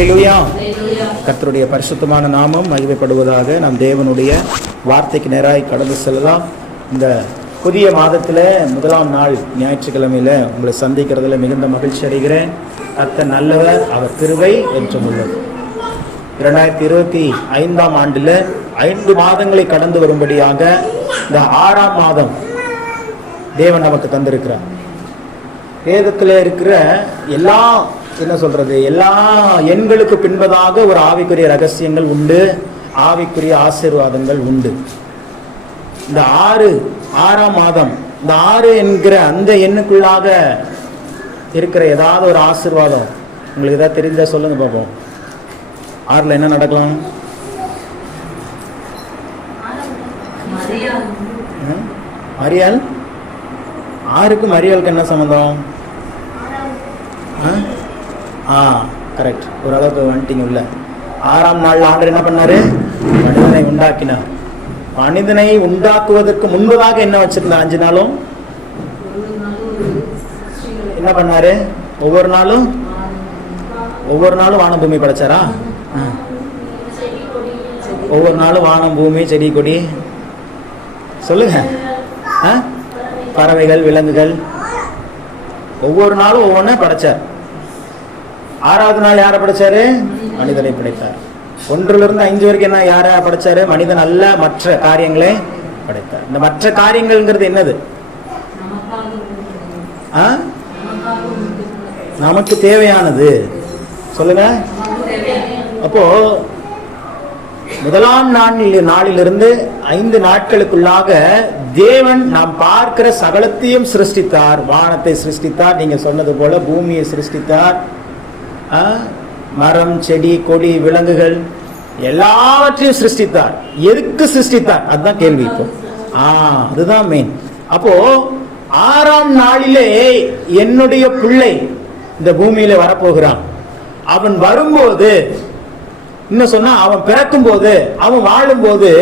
அல்லேலூயா. கர்த்தருடைய பரிசுத்தமான நாமம் மகிமைப்படுவதாக. நாம் தேவனுடைய வார்த்தைக்கு நேராய் கடந்து செல்லலாம். இந்த புதிய மாதத்தில் முதலாம் நாள் ஞாயிற்றுக்கிழமையில் உங்களை சந்திக்கிறதுல மிகுந்த மகிழ்ச்சி அடைகிறேன். கர்த்தர் நல்லவர், அவர் கிருபை என்றும் உள்ளது. 2025ஆம் ஆண்டில் 5 மாதங்களை கடந்து வரும்படியாக இந்த 6ஆம் மாதம் தேவன் நமக்கு தந்திருக்கிறார். வேதத்தில் இருக்கிற எல்லா எல்லா எண்களுக்கு பின்பதாக ஒரு ஆவிக்குரிய ரகசியங்கள் உண்டு, ஆவிக்குரிய ஆசீர்வாதங்கள் உண்டு. இந்த 6ஆம் மாதம், இந்த 6 என்கிற அந்த எண்ணுக்குள்ளாக இருக்கிற ஏதாவது ஒரு ஆசீர்வாதம் உங்களுக்கு ஏதாவது தெரிஞ்சா சொல்லுங்க பார்ப்போம். 6ல் என்ன நடக்கலாம்? மரியாள். 6க்கு மரியாளுக்கு என்ன சம்பந்தம்? கரெக்ட், ஓரளவுக்கு வந்துட்டீங்க உள்ள. 6ஆம் நாள் ஆண்டவர் என்ன பண்ணாரு? மனிதனை உண்டாக்கினார். மனிதனை உண்டாக்குவதற்கு முன்பதாக என்ன வச்சிருந்தார்? 5 நாளும் என்ன பண்ணாரு? ஒவ்வொரு நாளும் வானம் பூமி படைச்சாரா? ஒவ்வொரு நாளும் வானம் பூமி செடி கொடி சொல்லுங்க, பறவைகள் விலங்குகள் ஒவ்வொரு நாளும் ஒவ்வொன்றை படைச்சார். 6வது நாள் யாரை படைச்சாரு? மனிதனை படைத்தார். 1லிருந்து 5 வரைக்கும் என்ன யாரை படைச்சாரு? மனிதன் அல்ல, மற்ற காரியங்களை படைத்தார். இந்த மற்ற காரியங்கள்ங்கிறது என்னது? நமக்கு தேவையானது சொல்லுங்க. அப்போ முதலாம் நாளிலிருந்து 5 நாட்களுக்குள்ளாக தேவன் நாம் பார்க்கிற சகலத்தையும் சிருஷ்டித்தார். வானத்தை சிருஷ்டித்தார், நீங்க சொன்னது போல பூமியை சிருஷ்டித்தார். மரம் செடி கொடி விலங்குகள் எல்லாவற்றையும் சிருஷ்டித்தார். எதுக்கு சிருஷ்டித்தார்? அதுதான் கேள்வி. இப்போ அதுதான் மெயின். அப்போ 6ஆம் நாளிலே என்னுடைய பிள்ளை இந்த பூமியில வரப்போகிறான். அவன் வரும்போது, இன்னும் சொன்னா அவன் பிறக்கும் போது, அவன் வாழும் போது,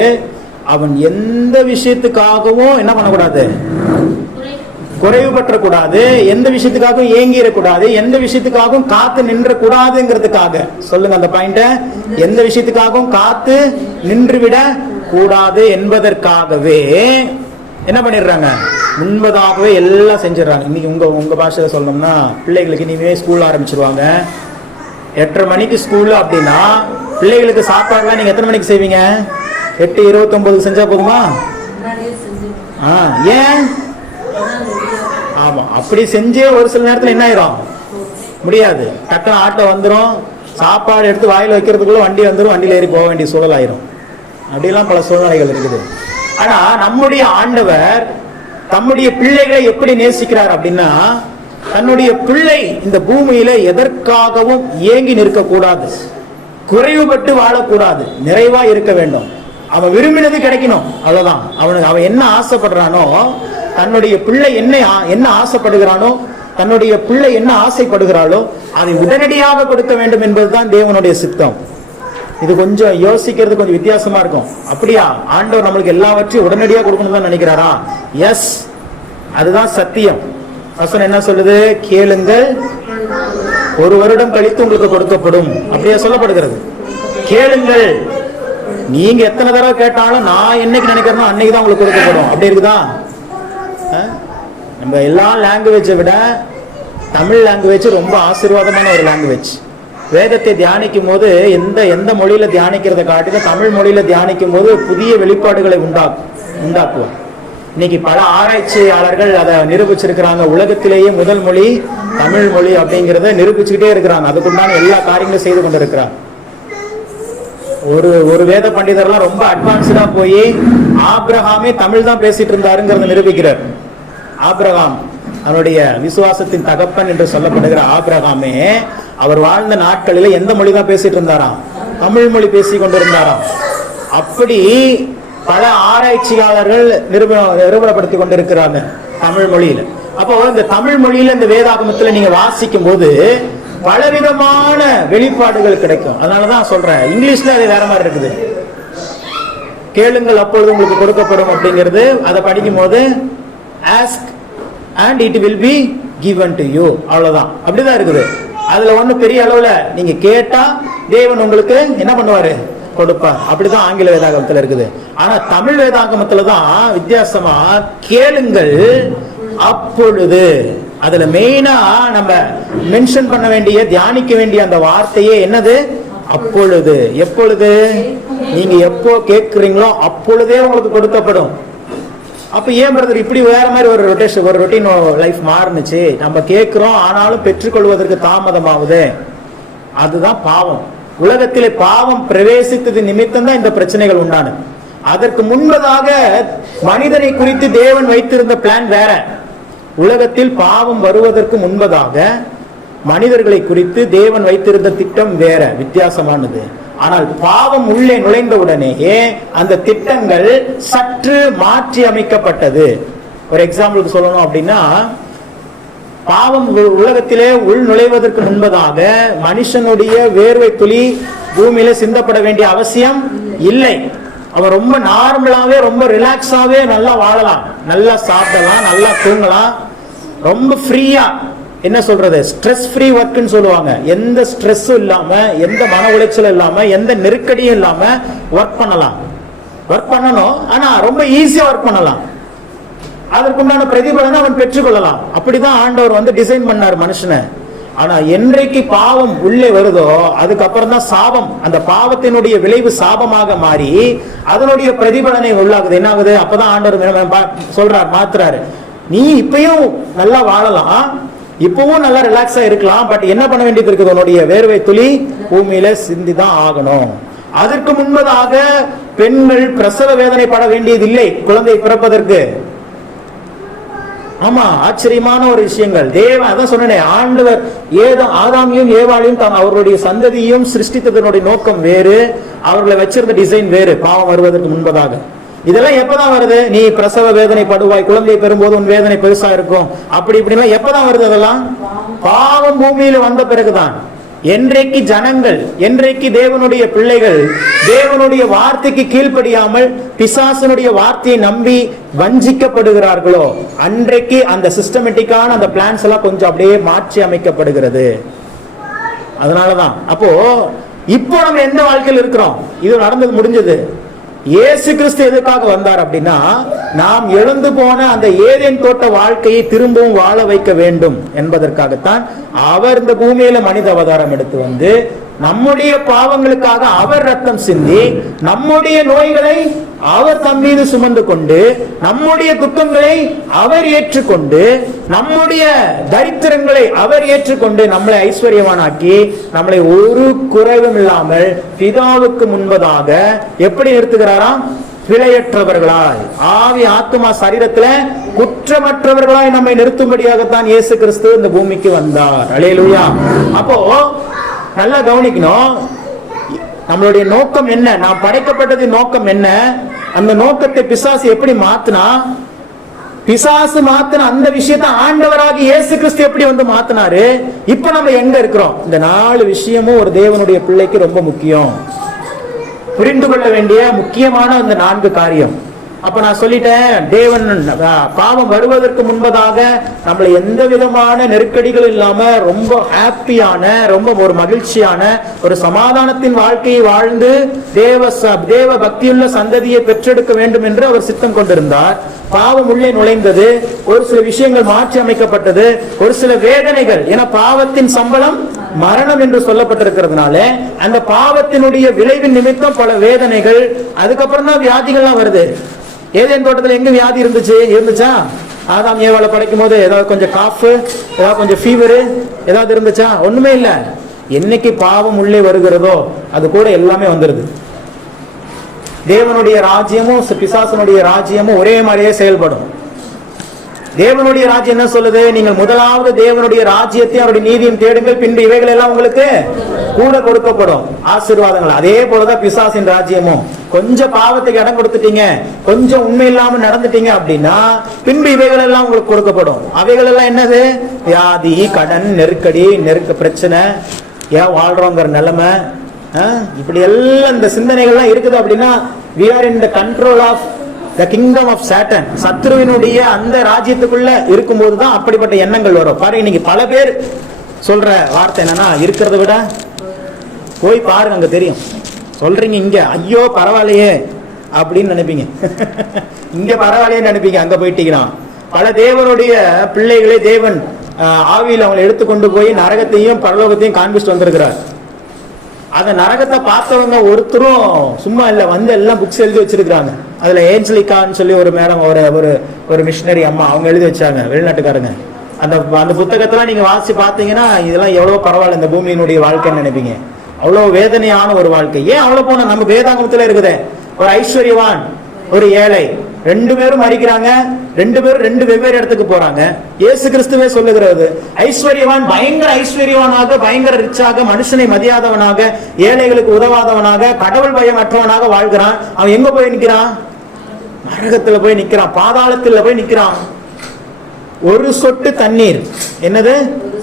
அவன் எந்த விஷயத்துக்காகவும் என்ன பண்ணக்கூடாது? குறைவு பற்றக்கூடாது. எந்த விஷயத்துக்காகவும் ஏங்கிடக்கூடாது. எந்த விஷயத்துக்காகவும் காத்து நின்ற கூடாதுங்கிறதுக்காக சொல்லுங்க அந்த பாயிண்ட. எந்த விஷயத்துக்காகவும் காத்து நின்றுவிட கூடாது என்பதற்காகவே என்ன பண்ணிடுறாங்க? முன்பதாகவே எல்லாம் செஞ்சிடறாங்க. இன்னைக்கு உங்க பாஷையில சொல்லணும்னா, பிள்ளைகளுக்கு இனிமே ஸ்கூல் ஆரம்பிச்சிருவாங்க. 8:30 மணிக்கு ஸ்கூல் அப்படின்னா பிள்ளைகளுக்கு சாப்பாடுலாம் நீங்க எத்தனை மணிக்கு செய்வீங்க? 8:29 செஞ்சா போதுமா? ஏன்? ஆமா, அப்படி செஞ்சே ஒரு சில நேரத்தில் என்ன ஆயிரும்? முடியாது. டக்குனு ஆட்டோ வந்துடும், சாப்பாடு எடுத்து வாயில் வைக்கிறதுக்குள்ள வண்டி வந்துடும், வண்டியில் ஏறி போக வேண்டிய சூழல் ஆயிரும். அப்படிலாம் பல சூழ்நிலைகள் இருக்குது. ஆனா நம்முடைய ஆண்டவர் தம்முடைய பிள்ளைகளை எப்படி நேசிக்கிறார் அப்படின்னா, தன்னுடைய பிள்ளை இந்த பூமியில எதற்காகவும் ஏங்கி நிற்க கூடாது, குறைவுபட்டு வாழக்கூடாது, நிறைவா இருக்க வேண்டும். அவன் விரும்பினது கிடைக்கணும், அவ்வளவுதான். அவன் என்ன ஆசைப்படுறானோ, தன்னுடைய பிள்ளை என்ன ஆசைப்படுகிறானோ, தன்னுடைய பிள்ளை என்ன ஆசைப்படுகிறாளோ அதை உடனடியாக கொடுக்க வேண்டும் என்பதுதான் தேவனுடைய சித்தம். இது கொஞ்சம் யோசிக்கிறது கொஞ்சம் வித்தியாசமா இருக்கும். அப்படியா? ஆண்டவர் நம்மளுக்கு எல்லாவற்றையும் உடனடியாக கொடுக்கணும் தான் நினைக்கிறாரா? எஸ், அதுதான் சத்தியம். வசனம் என்ன சொல்லுது? கேளுங்கள், 1 வருடம் கழித்து உங்களுக்கு கொடுக்கப்படும். அப்படியே சொல்லப்படுகிறது. கேளுங்கள், நீங்க எத்தனை தடவை கேட்டாலும் நான் என்னைக்கு நினைக்கிறேனோ அன்னைக்கு தான் உங்களுக்கு கொடுக்கப்படும். அப்படி இருக்குதா? நம்ம எல்லா லாங்குவேஜை விட தமிழ் லாங்குவேஜ் ரொம்ப ஆசீர்வாதமான ஒரு லாங்குவேஜ். வேதத்தை தியானிக்கும் போது எந்த மொழியில தியானிக்கிறத காட்டிலும் தமிழ் மொழியில தியானிக்கும் போது புதிய வெளிப்பாடுகளை உண்டாக்குவோம். இன்னைக்கு பல ஆராய்ச்சியாளர்கள் அதை நிரூபிச்சிருக்கிறாங்க. உலகத்திலேயே முதல் மொழி தமிழ் மொழி அப்படிங்கிறத நிரூபிச்சுக்கிட்டே இருக்கிறாங்க. அதுக்குண்டான எல்லா காரியங்களும் செய்து கொண்டு இருக்கிறாங்க. ஒரு வேத பண்டிதர்லாம் ரொம்ப அட்வான்ஸ்டா போய் ஆபிரகாமே தமிழ் தான் பேசிட்டு இருந்தாருங்கிறத நிரூபிக்கிறார். ஆபிரகாம், அவருடைய விசுவாசத்தின் தகப்பன் என்று சொல்லப்படுகிற ஆபிரகாமே அவர் வாழ்ந்த நாட்களில் எந்த மொழி தான் பேசிட்டு இருந்தாராம்? தமிழ் மொழி பேசி கொண்டிருந்தாராம். அப்படி பல ஆராய்ச்சியாளர்கள் நிரூபணப்படுத்தி கொண்டிருக்கிறாங்க தமிழ் மொழியில. அப்போ இந்த தமிழ் மொழியில இந்த வேதாகமத்துல நீங்க வாசிக்கும் போது பலவிதமான வெளிப்பாடுகள் கிடைக்கும். அதனாலதான் சொல்றேன், இங்கிலீஷ்ல அது வேற மாதிரி இருக்குது. கேளுங்கள் அப்பொழுது உங்களுக்கு கொடுக்கப்படும் அப்படிங்கிறது, அதை படிக்கும் போது ask and it will be given to you, அவ்வளவுதான். அப்படிதான் இருக்குது. அதுல ஒண்ணு பெரிய அளவுல நீங்க கேட்டா தேவன் உங்களுக்கு என்ன பண்ணுவாரு, கொடுப்பார். அப்படிதான் ஆங்கில வேதாகமத்துல இருக்குது. ஆனா தமிழ் வேதாகமத்துல தான் வித்தியாசமா கேளுங்கள் அப்பொழுது, அதுல மெயினா நம்ம மென்ஷன் பண்ண வேண்டிய, தியானிக்க வேண்டிய அந்த வார்த்தையே என்னது, அப்பொழுது. எப்பொழுது? நீங்க எப்போ கேட்கிறீங்களோ அப்பொழுதே உங்களுக்கு கொடுக்கப்படும். அப்ப ஏன் பிரதர் இப்படி வேற மாதிரி ஒரு ரொட்டீன் லைஃப் மாறுனுச்சு, நம்ம கேட்கிறோம் ஆனாலும் பெற்றுக்கொள்வதற்கு தாமதமாகுது? அதுதான் பாவம். உலகத்திலே பாவம் பிரவேசித்தது நிமித்தம் தான் இந்த பிரச்சனைகள் உண்டானது. அதற்கு முன்பதாக மனிதனை குறித்து தேவன் வைத்திருந்த பிளான் வேற. உலகத்தில் பாவம் வருவதற்கு முன்பதாக மனிதர்களை குறித்து தேவன் வைத்திருந்த திட்டம் வேற, வித்தியாசமானது. ஆனால் பாவம் உள்ளே நுழைந்த உடனேயே அந்த திட்டங்கள் சற்று மாற்றி அமைக்கப்பட்டது. ஒரு எக்ஸாம்பிளுக்கு சொல்லணும் அப்படின்னா, பாவம் உலகத்திலே உள் நுழைவதற்கு முன்பதாக மனுஷனுடைய வேர்வை துளி பூமியில சிந்தப்பட வேண்டிய அவசியம் இல்லை. அவன் ரொம்ப நார்மலாவே, ரொம்ப ரிலாக்ஸாவே நல்லா வாழலாம், நல்லா சாப்பிடலாம், நல்லா தூங்கலாம், ரொம்ப ஃப்ரீயா, என்ன சொல்றது, ஸ்ட்ரெஸ் ஃப்ரீ ஒர்க்னு சொல்லுவாங்க. எந்த ஸ்ட்ரெஸ்ஸும் இல்லாம, எந்த மன உளைச்சலும் இல்லாம, எந்த நெருக்கடியும் இல்லாம ஒர்க் பண்ணணும். ஆனா ரொம்ப ஈஸியா ஒர்க் பண்ணலாம். அதற்குண்டான பிரதிபலனை அவன் பெற்றுக்கொள்ளலாம். அப்படிதான் ஆண்டவர் டிசைன் பண்ணார் மனுஷனை. ஆனா என்றைக்கு பாவம் உள்ளே வருதோ அதுக்கப்புறம் தான் சாபம், அந்த பாவத்தினுடைய விளைவு சாபமாக மாறி அதனுடைய பிரதிபலனை உள்ளாகுது. என்ன ஆகுது? அப்பதான் ஆண்டவர் சொல்றார், மாத்துறாரு. நீ இப்பயும் நல்லா வாழலாம், இப்பவும் நல்லா ரிலாக்ஸா இருக்கலாம், பட் என்ன பண்ண வேண்டியது இருக்குது, உன்னுடைய வேர்வை துளி பூமியில சிந்திதான் ஆகணும். அதற்கு முன்பதாக பெண்கள் பிரசவ வேதனை பட வேண்டியது இல்லை குழந்தை பிறப்பதற்கு. ஆமா, ஆச்சரியமான ஒரு விஷயங்கள். தேவன் அதான் சொன்னேன், ஆண்டவர் ஆதாமையும் ஏவாளையும் அவருடைய சந்ததியும் சிருஷ்டித்ததனுடைய நோக்கம் வேறு, அவர்களை வச்சிருந்த டிசைன் வேறு. பாவம் வருவதற்கு முன்பதாக இதெல்லாம் எப்பதான் வருது? நீ பிரசவ வேதனை படுவாய், குழந்தையை பெறும்போது உன் வேதனை பெருசா இருக்கும், அப்படி இப்படின்னா எப்பதான் வருது? அதெல்லாம் பாவம் பூமியில வந்த பிறகுதான். என்றைக்கு ஜனங்கள், என்றைக்கு தேவனுடைய பிள்ளைகள் தேவனுடைய வார்த்தைக்கு கீழ்ப்படியாமல் பிசாசனுடைய வார்த்தையை நம்பி வஞ்சிக்கப்படுகிறார்களோ அன்றைக்கு அந்த சிஸ்டமேட்டிக்கான அந்த பிளான்ஸ் எல்லாம் கொஞ்சம் அப்படியே மாற்றி அமைக்கப்படுகிறது. அதனாலதான் அப்போ இப்போ நம்ம எந்த வாழ்க்கையில் இருக்கிறோம்? இது நடந்தது, முடிஞ்சது. இயேசு கிறிஸ்து எதுக்காக வந்தார் அப்படின்னா, நாம் எழுந்து போன அந்த ஏதேன் தோட்ட வாழ்க்கையை திரும்பவும் வாழ வைக்க வேண்டும் என்பதற்காகத்தான் அவர் இந்த பூமியில மனித அவதாரம் எடுத்து நம்முடைய பாவங்களுக்காக அவர் ரத்தம் சிந்தி, நம்முடைய நோய்களை அவர் தம் மீது சுமந்து கொண்டு, நம்முடைய துக்கங்களை அவர் ஏற்றுக்கொண்டு, நம்முடைய தரித்திரங்களை அவர் ஏற்றுக்கொண்டு நம்மளை ஐஸ்வர்யவானாக்கி, நம்மளை ஒரு குறைவும் இல்லாமல் பிதாவுக்கு முன்பதாக எப்படி நிறுத்துகிறாராம்? பிழையற்றவர்களாய், ஆவி ஆத்மா சரீரத்துல குற்றமற்றவர்களாய் நம்மை நிறுத்தும்படியாகத்தான் இயேசு கிறிஸ்து இந்த பூமிக்கு வந்தார். அல்லேலூயா. அப்போ நல்லா கவனிக்கணும், நம்மளுடைய நோக்கம் என்ன, நாம் படைக்கப்பட்டது நோக்கம் என்ன, அந்த நோக்கத்தை பிசாசு எப்படி மாத்தினா, பிசாசு மாத்தின அந்த விஷயத்தை ஆண்டவராகி இயேசு கிறிஸ்து எப்படி மாத்தினாரு. இப்ப நம்ம எங்க இருக்கிறோம்? இந்த 4 விஷயமும் ஒரு தேவனுடைய பிள்ளைக்கு ரொம்ப முக்கியம், புரிந்து கொள்ள வேண்டிய முக்கியமான அந்த 4 காரியம். அப்ப நான் சொல்லிட்டேன், தேவன் பாவம் வருவதற்கு முன்பதாக நம்மளை எந்த விதமான நெருக்கடிகள் இல்லாம ரொம்ப ஹாப்பியான, ரொம்ப ஒரு மகிழ்ச்சியான ஒரு சமாதானத்தின் வாழ்க்கையை வாழ்ந்து தேவ பக்தியுள்ள சந்ததியை பெற்றெடுக்க வேண்டும் என்று அவர் சித்தம் கொண்டிருந்தார். பாவம் உள்ளே நுழைந்தது, ஒரு சில விஷயங்கள் மாற்றி அமைக்கப்பட்டது, ஒரு சில வேதனைகள், ஏன்னா பாவத்தின் சம்பளம் மரணம் என்று சொல்லப்பட்டிருக்கிறதுனால அந்த பாவத்தினுடைய விளைவின் நிமித்தம் பல வேதனைகள், அதுக்கப்புறம் தான் வியாதிகள்லாம் வருது. ஏதேன் தோட்டத்தில் எங்க வியாதி இருந்துச்சா? ஆதாம் ஏவாளை படைக்கும் போது ஏதாவது கொஞ்சம் காஃப், ஏதாவது கொஞ்சம் ஃபீவரு ஏதாவது இருந்துச்சா? ஒண்ணுமே இல்லை. என்னைக்கு பாவம் உள்ளே வருகிறதோ அது கூட எல்லாமே வந்துருது. தேவனுடைய ராஜ்யமும் பிசாசனுடைய ராஜ்யமும் ஒரே மாதிரியே செயல்படும். தேவனுடைய ராஜ்யம் என்ன சொல்லுது? நீங்கள் முதலாவது தேவனுடைய ராஜ்யத்தை அவருடைய நீதியும் தேடுங்கள், பின்பு இவைகள் எல்லாம் உங்களுக்கு கூட கொடுக்கப்படும், ஆசீர்வாதங்கள். அதே போலதான் பிசாசின் ராஜ்யமும். கொஞ்சம் பாவத்துக்கு இடம் கொடுத்துட்டீங்க, கொஞ்சம் உண்மை இல்லாம நடந்துட்டீங்க அப்படின்னா பின்பு இவைகள் எல்லாம் உங்களுக்கு கொடுக்கப்படும். அவைகள் எல்லாம் என்னது? வியாதி, கடன், நெருக்கடி, பிரச்சனை, ஏன் வாழ்றோங்கிற நிலைமை, இப்படி எல்லாம் இந்த சிந்தனைகள்லாம் இருக்குது. அப்படின்னா we are in the control of the kingdom of Satan. சத்ருவினுடைய அந்த ராஜ்யத்துக்குள்ள இருக்கும்போது தான் அப்படிப்பட்ட எண்ணங்கள் வரும். பாருங்க, இன்னைக்கு பல பேர் சொல்ற வார்த்தை என்னன்னா, இருக்கிறத விட போய் பாருங்க, அங்க தெரியும். சொல்றீங்க இங்க, ஐயோ பரவாயில்லையே அப்படின்னு நினைப்பீங்க. இங்க பரவாயில்லையே நினைப்பீங்க, அங்க போயிட்டீங்கன்னா. பல தேவனுடைய பிள்ளைகளே தேவன் ஆவியில் அவங்களை எடுத்துக்கொண்டு போய் நரகத்தையும் பரலோகத்தையும் காண்பிச்சுட்டு வந்திருக்கிறார். அந்த நரகத்தை பார்த்தவங்க ஒருத்தரும் சும்மா இல்ல, வந்து எல்லாம் புக்ஸ் எழுதி வச்சிருக்காங்க. அதுல ஏஞ்சலிகான்னு சொல்லி ஒரு மேடம், ஒரு மிஷினரி அம்மா, அவங்க எழுதி வச்சாங்க, வெளிநாட்டுக்காரங்க. அந்த புத்தகத்தெல்லாம் நீங்க வாசிச்சு பார்த்தீங்கன்னா இதெல்லாம் எவ்வளவு பரவாயில்ல இந்த பூமியினுடைய வாழ்க்கைன்னு நினைப்பீங்க. அவ்வளவு வேதனையான ஒரு வாழ்க்கை. ஏன் அவ்வளவு போன நம்ம வேதாங்கத்துல இருக்குதே, ஒரு ஐஸ்வர்யவான் ஒரு ஏழை, ரெண்டு பேரும் மறிக்கிறாங்க, ரெண்டு பேரும் ரெண்டு வெவ்வேறு இடத்துக்கு போறாங்க. இயேசு கிறிஸ்துவே சொல்லுகிறது, ஐஸ்வர்யவான் பயங்கர ஐஸ்வர்யவானாக, பயங்கர ரிச்சாக, மனுஷனை மதியாதவனாக, ஏழைகளுக்கு உதவாதவனாக, கடவுள் பயம் அற்றவனாக வாழ்கிறான். அவன் எங்க போய் நிக்கிறான்? நரகத்துல போய் நிக்கிறான், பாதாளத்துல போய் நிக்கிறான். ஒரு சொட்டு தண்ணீர், என்னது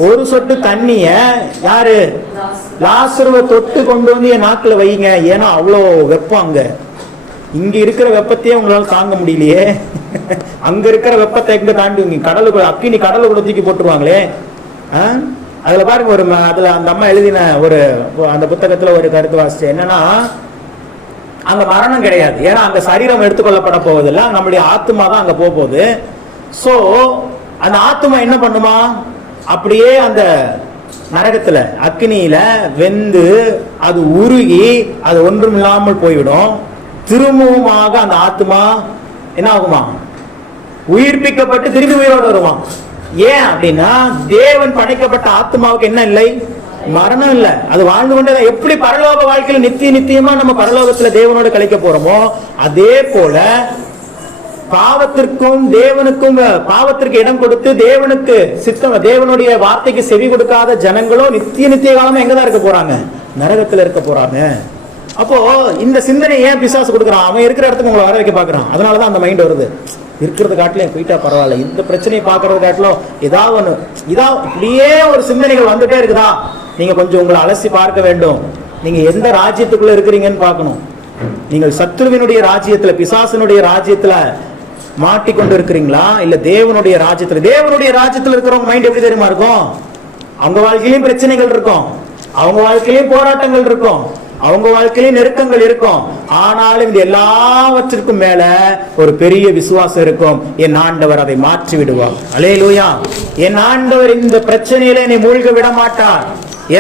ஒரு சொட்டு தண்ணிய யாரு? லாசருவை தொட்டு கொண்டு வந்து என் நாக்குல வைங்க, ஏன்னா அவ்வளோ வெப்பம் அங்க. இங்க இருக்கிற வெப்பத்தையே உங்களால தாங்க முடியலையே, அங்க இருக்கிற வெப்பத்தை எங்க தாண்டுவீங்க? கடலுக்குள்ள அக்கினி கடலுக்குள்ள தூக்கி போட்டுருவாங்களே. அதுல பாருங்க, ஒரு அதுல அந்த அம்மா எழுதின அந்த புத்தகத்துல ஒரு கருத்து வாசிச்சு என்னன்னா, அங்க மரணம் கிடையாது, ஏன்னா அங்க சரீரம் எடுத்துக்கொள்ளப்பட போவதில்லை, நம்மளுடைய ஆத்மா தான் அங்க போகுது. சோ அந்த ஆத்மா என்ன பண்ணுமா, அப்படியே அந்த நரகத்துல அக்னியில வெந்து அது உருகி அது ஒன்றும் இல்லாமல் போய்விடும். திரும்பவுமாக அந்த ஆத்மா என்ன ஆகுமா? உயிர்ப்பிக்கப்பட்டு திரும்பி உயிரோடு வருமா. ஏன் அப்படின்னா, தேவன் படைக்கப்பட்ட ஆத்மாவுக்கு என்ன இல்லை? மரணம் இல்லை, அது வாழ்ந்து கொண்டே. எப்படி பரலோக வாழ்க்கையில் நித்தியமா நம்ம பரலோகத்துல தேவனோட கழிக்க போறோமோ, அதே போல பாவத்திற்கும் தேவனுக்கும், பாவத்திற்கு இடம் கொடுத்து தேவனுக்கு சித்தம், தேவனுடைய வார்த்தைக்கு செவி கொடுக்காத ஜனங்களும் நித்திய காலமா எங்கதான் இருக்க போறாங்க? நரகத்துல இருக்க போறாங்க. அப்போ இந்த சிந்தனை ஏன் பிசாசு கொடுக்குறான்? அவன் இருக்கிற இடத்துக்கு உங்களை வர வைக்க பாக்குறான். அதனாலதான் அந்த மைண்ட் வருது. இருக்கிறது காட்டிலும் போயிட்டா பரவாயில்ல, இந்த பிரச்சனையை பாக்குறது காட்டிலும் ஏதாவது ஒண்ணு, இப்படியே ஒரு சிந்தனைகள் வந்துட்டே இருக்குதா, நீங்க கொஞ்சம் உங்களை அலசி பார்க்க வேண்டும். நீங்க எந்த ராஜ்யத்துக்குள்ள இருக்கிறீங்கன்னு பார்க்கணும். நீங்கள் சத்ருவினுடைய ராஜ்யத்துல, பிசாசனுடைய ராஜ்யத்துல மாட்டிக்கொண்டு இருக்கிறீங்களா, இல்ல தேவனுடைய ராஜ்யத்துல? தேவனுடைய ராஜ்யத்துல இருக்கிறவங்க மைண்ட் எப்படி தெரியுமா இருக்கும்? அவங்க வாழ்க்கையிலும் பிரச்சனைகள் இருக்கும், அவங்க வாழ்க்கையிலும் போராட்டங்கள் இருக்கும், அவங்க வாழ்க்கையிலும் நெருக்கங்கள் இருக்கும். ஆனாலும் இந்த எல்லாவற்றிற்கும் மேல ஒரு பெரிய விசுவாசம் இருக்கும். என் ஆண்டவர் அதை மாற்றி விடுவார். அல்லேலூயா. என் ஆண்டவர் இந்த பிரச்சனையில என்னை மூழ்க விட மாட்டார்.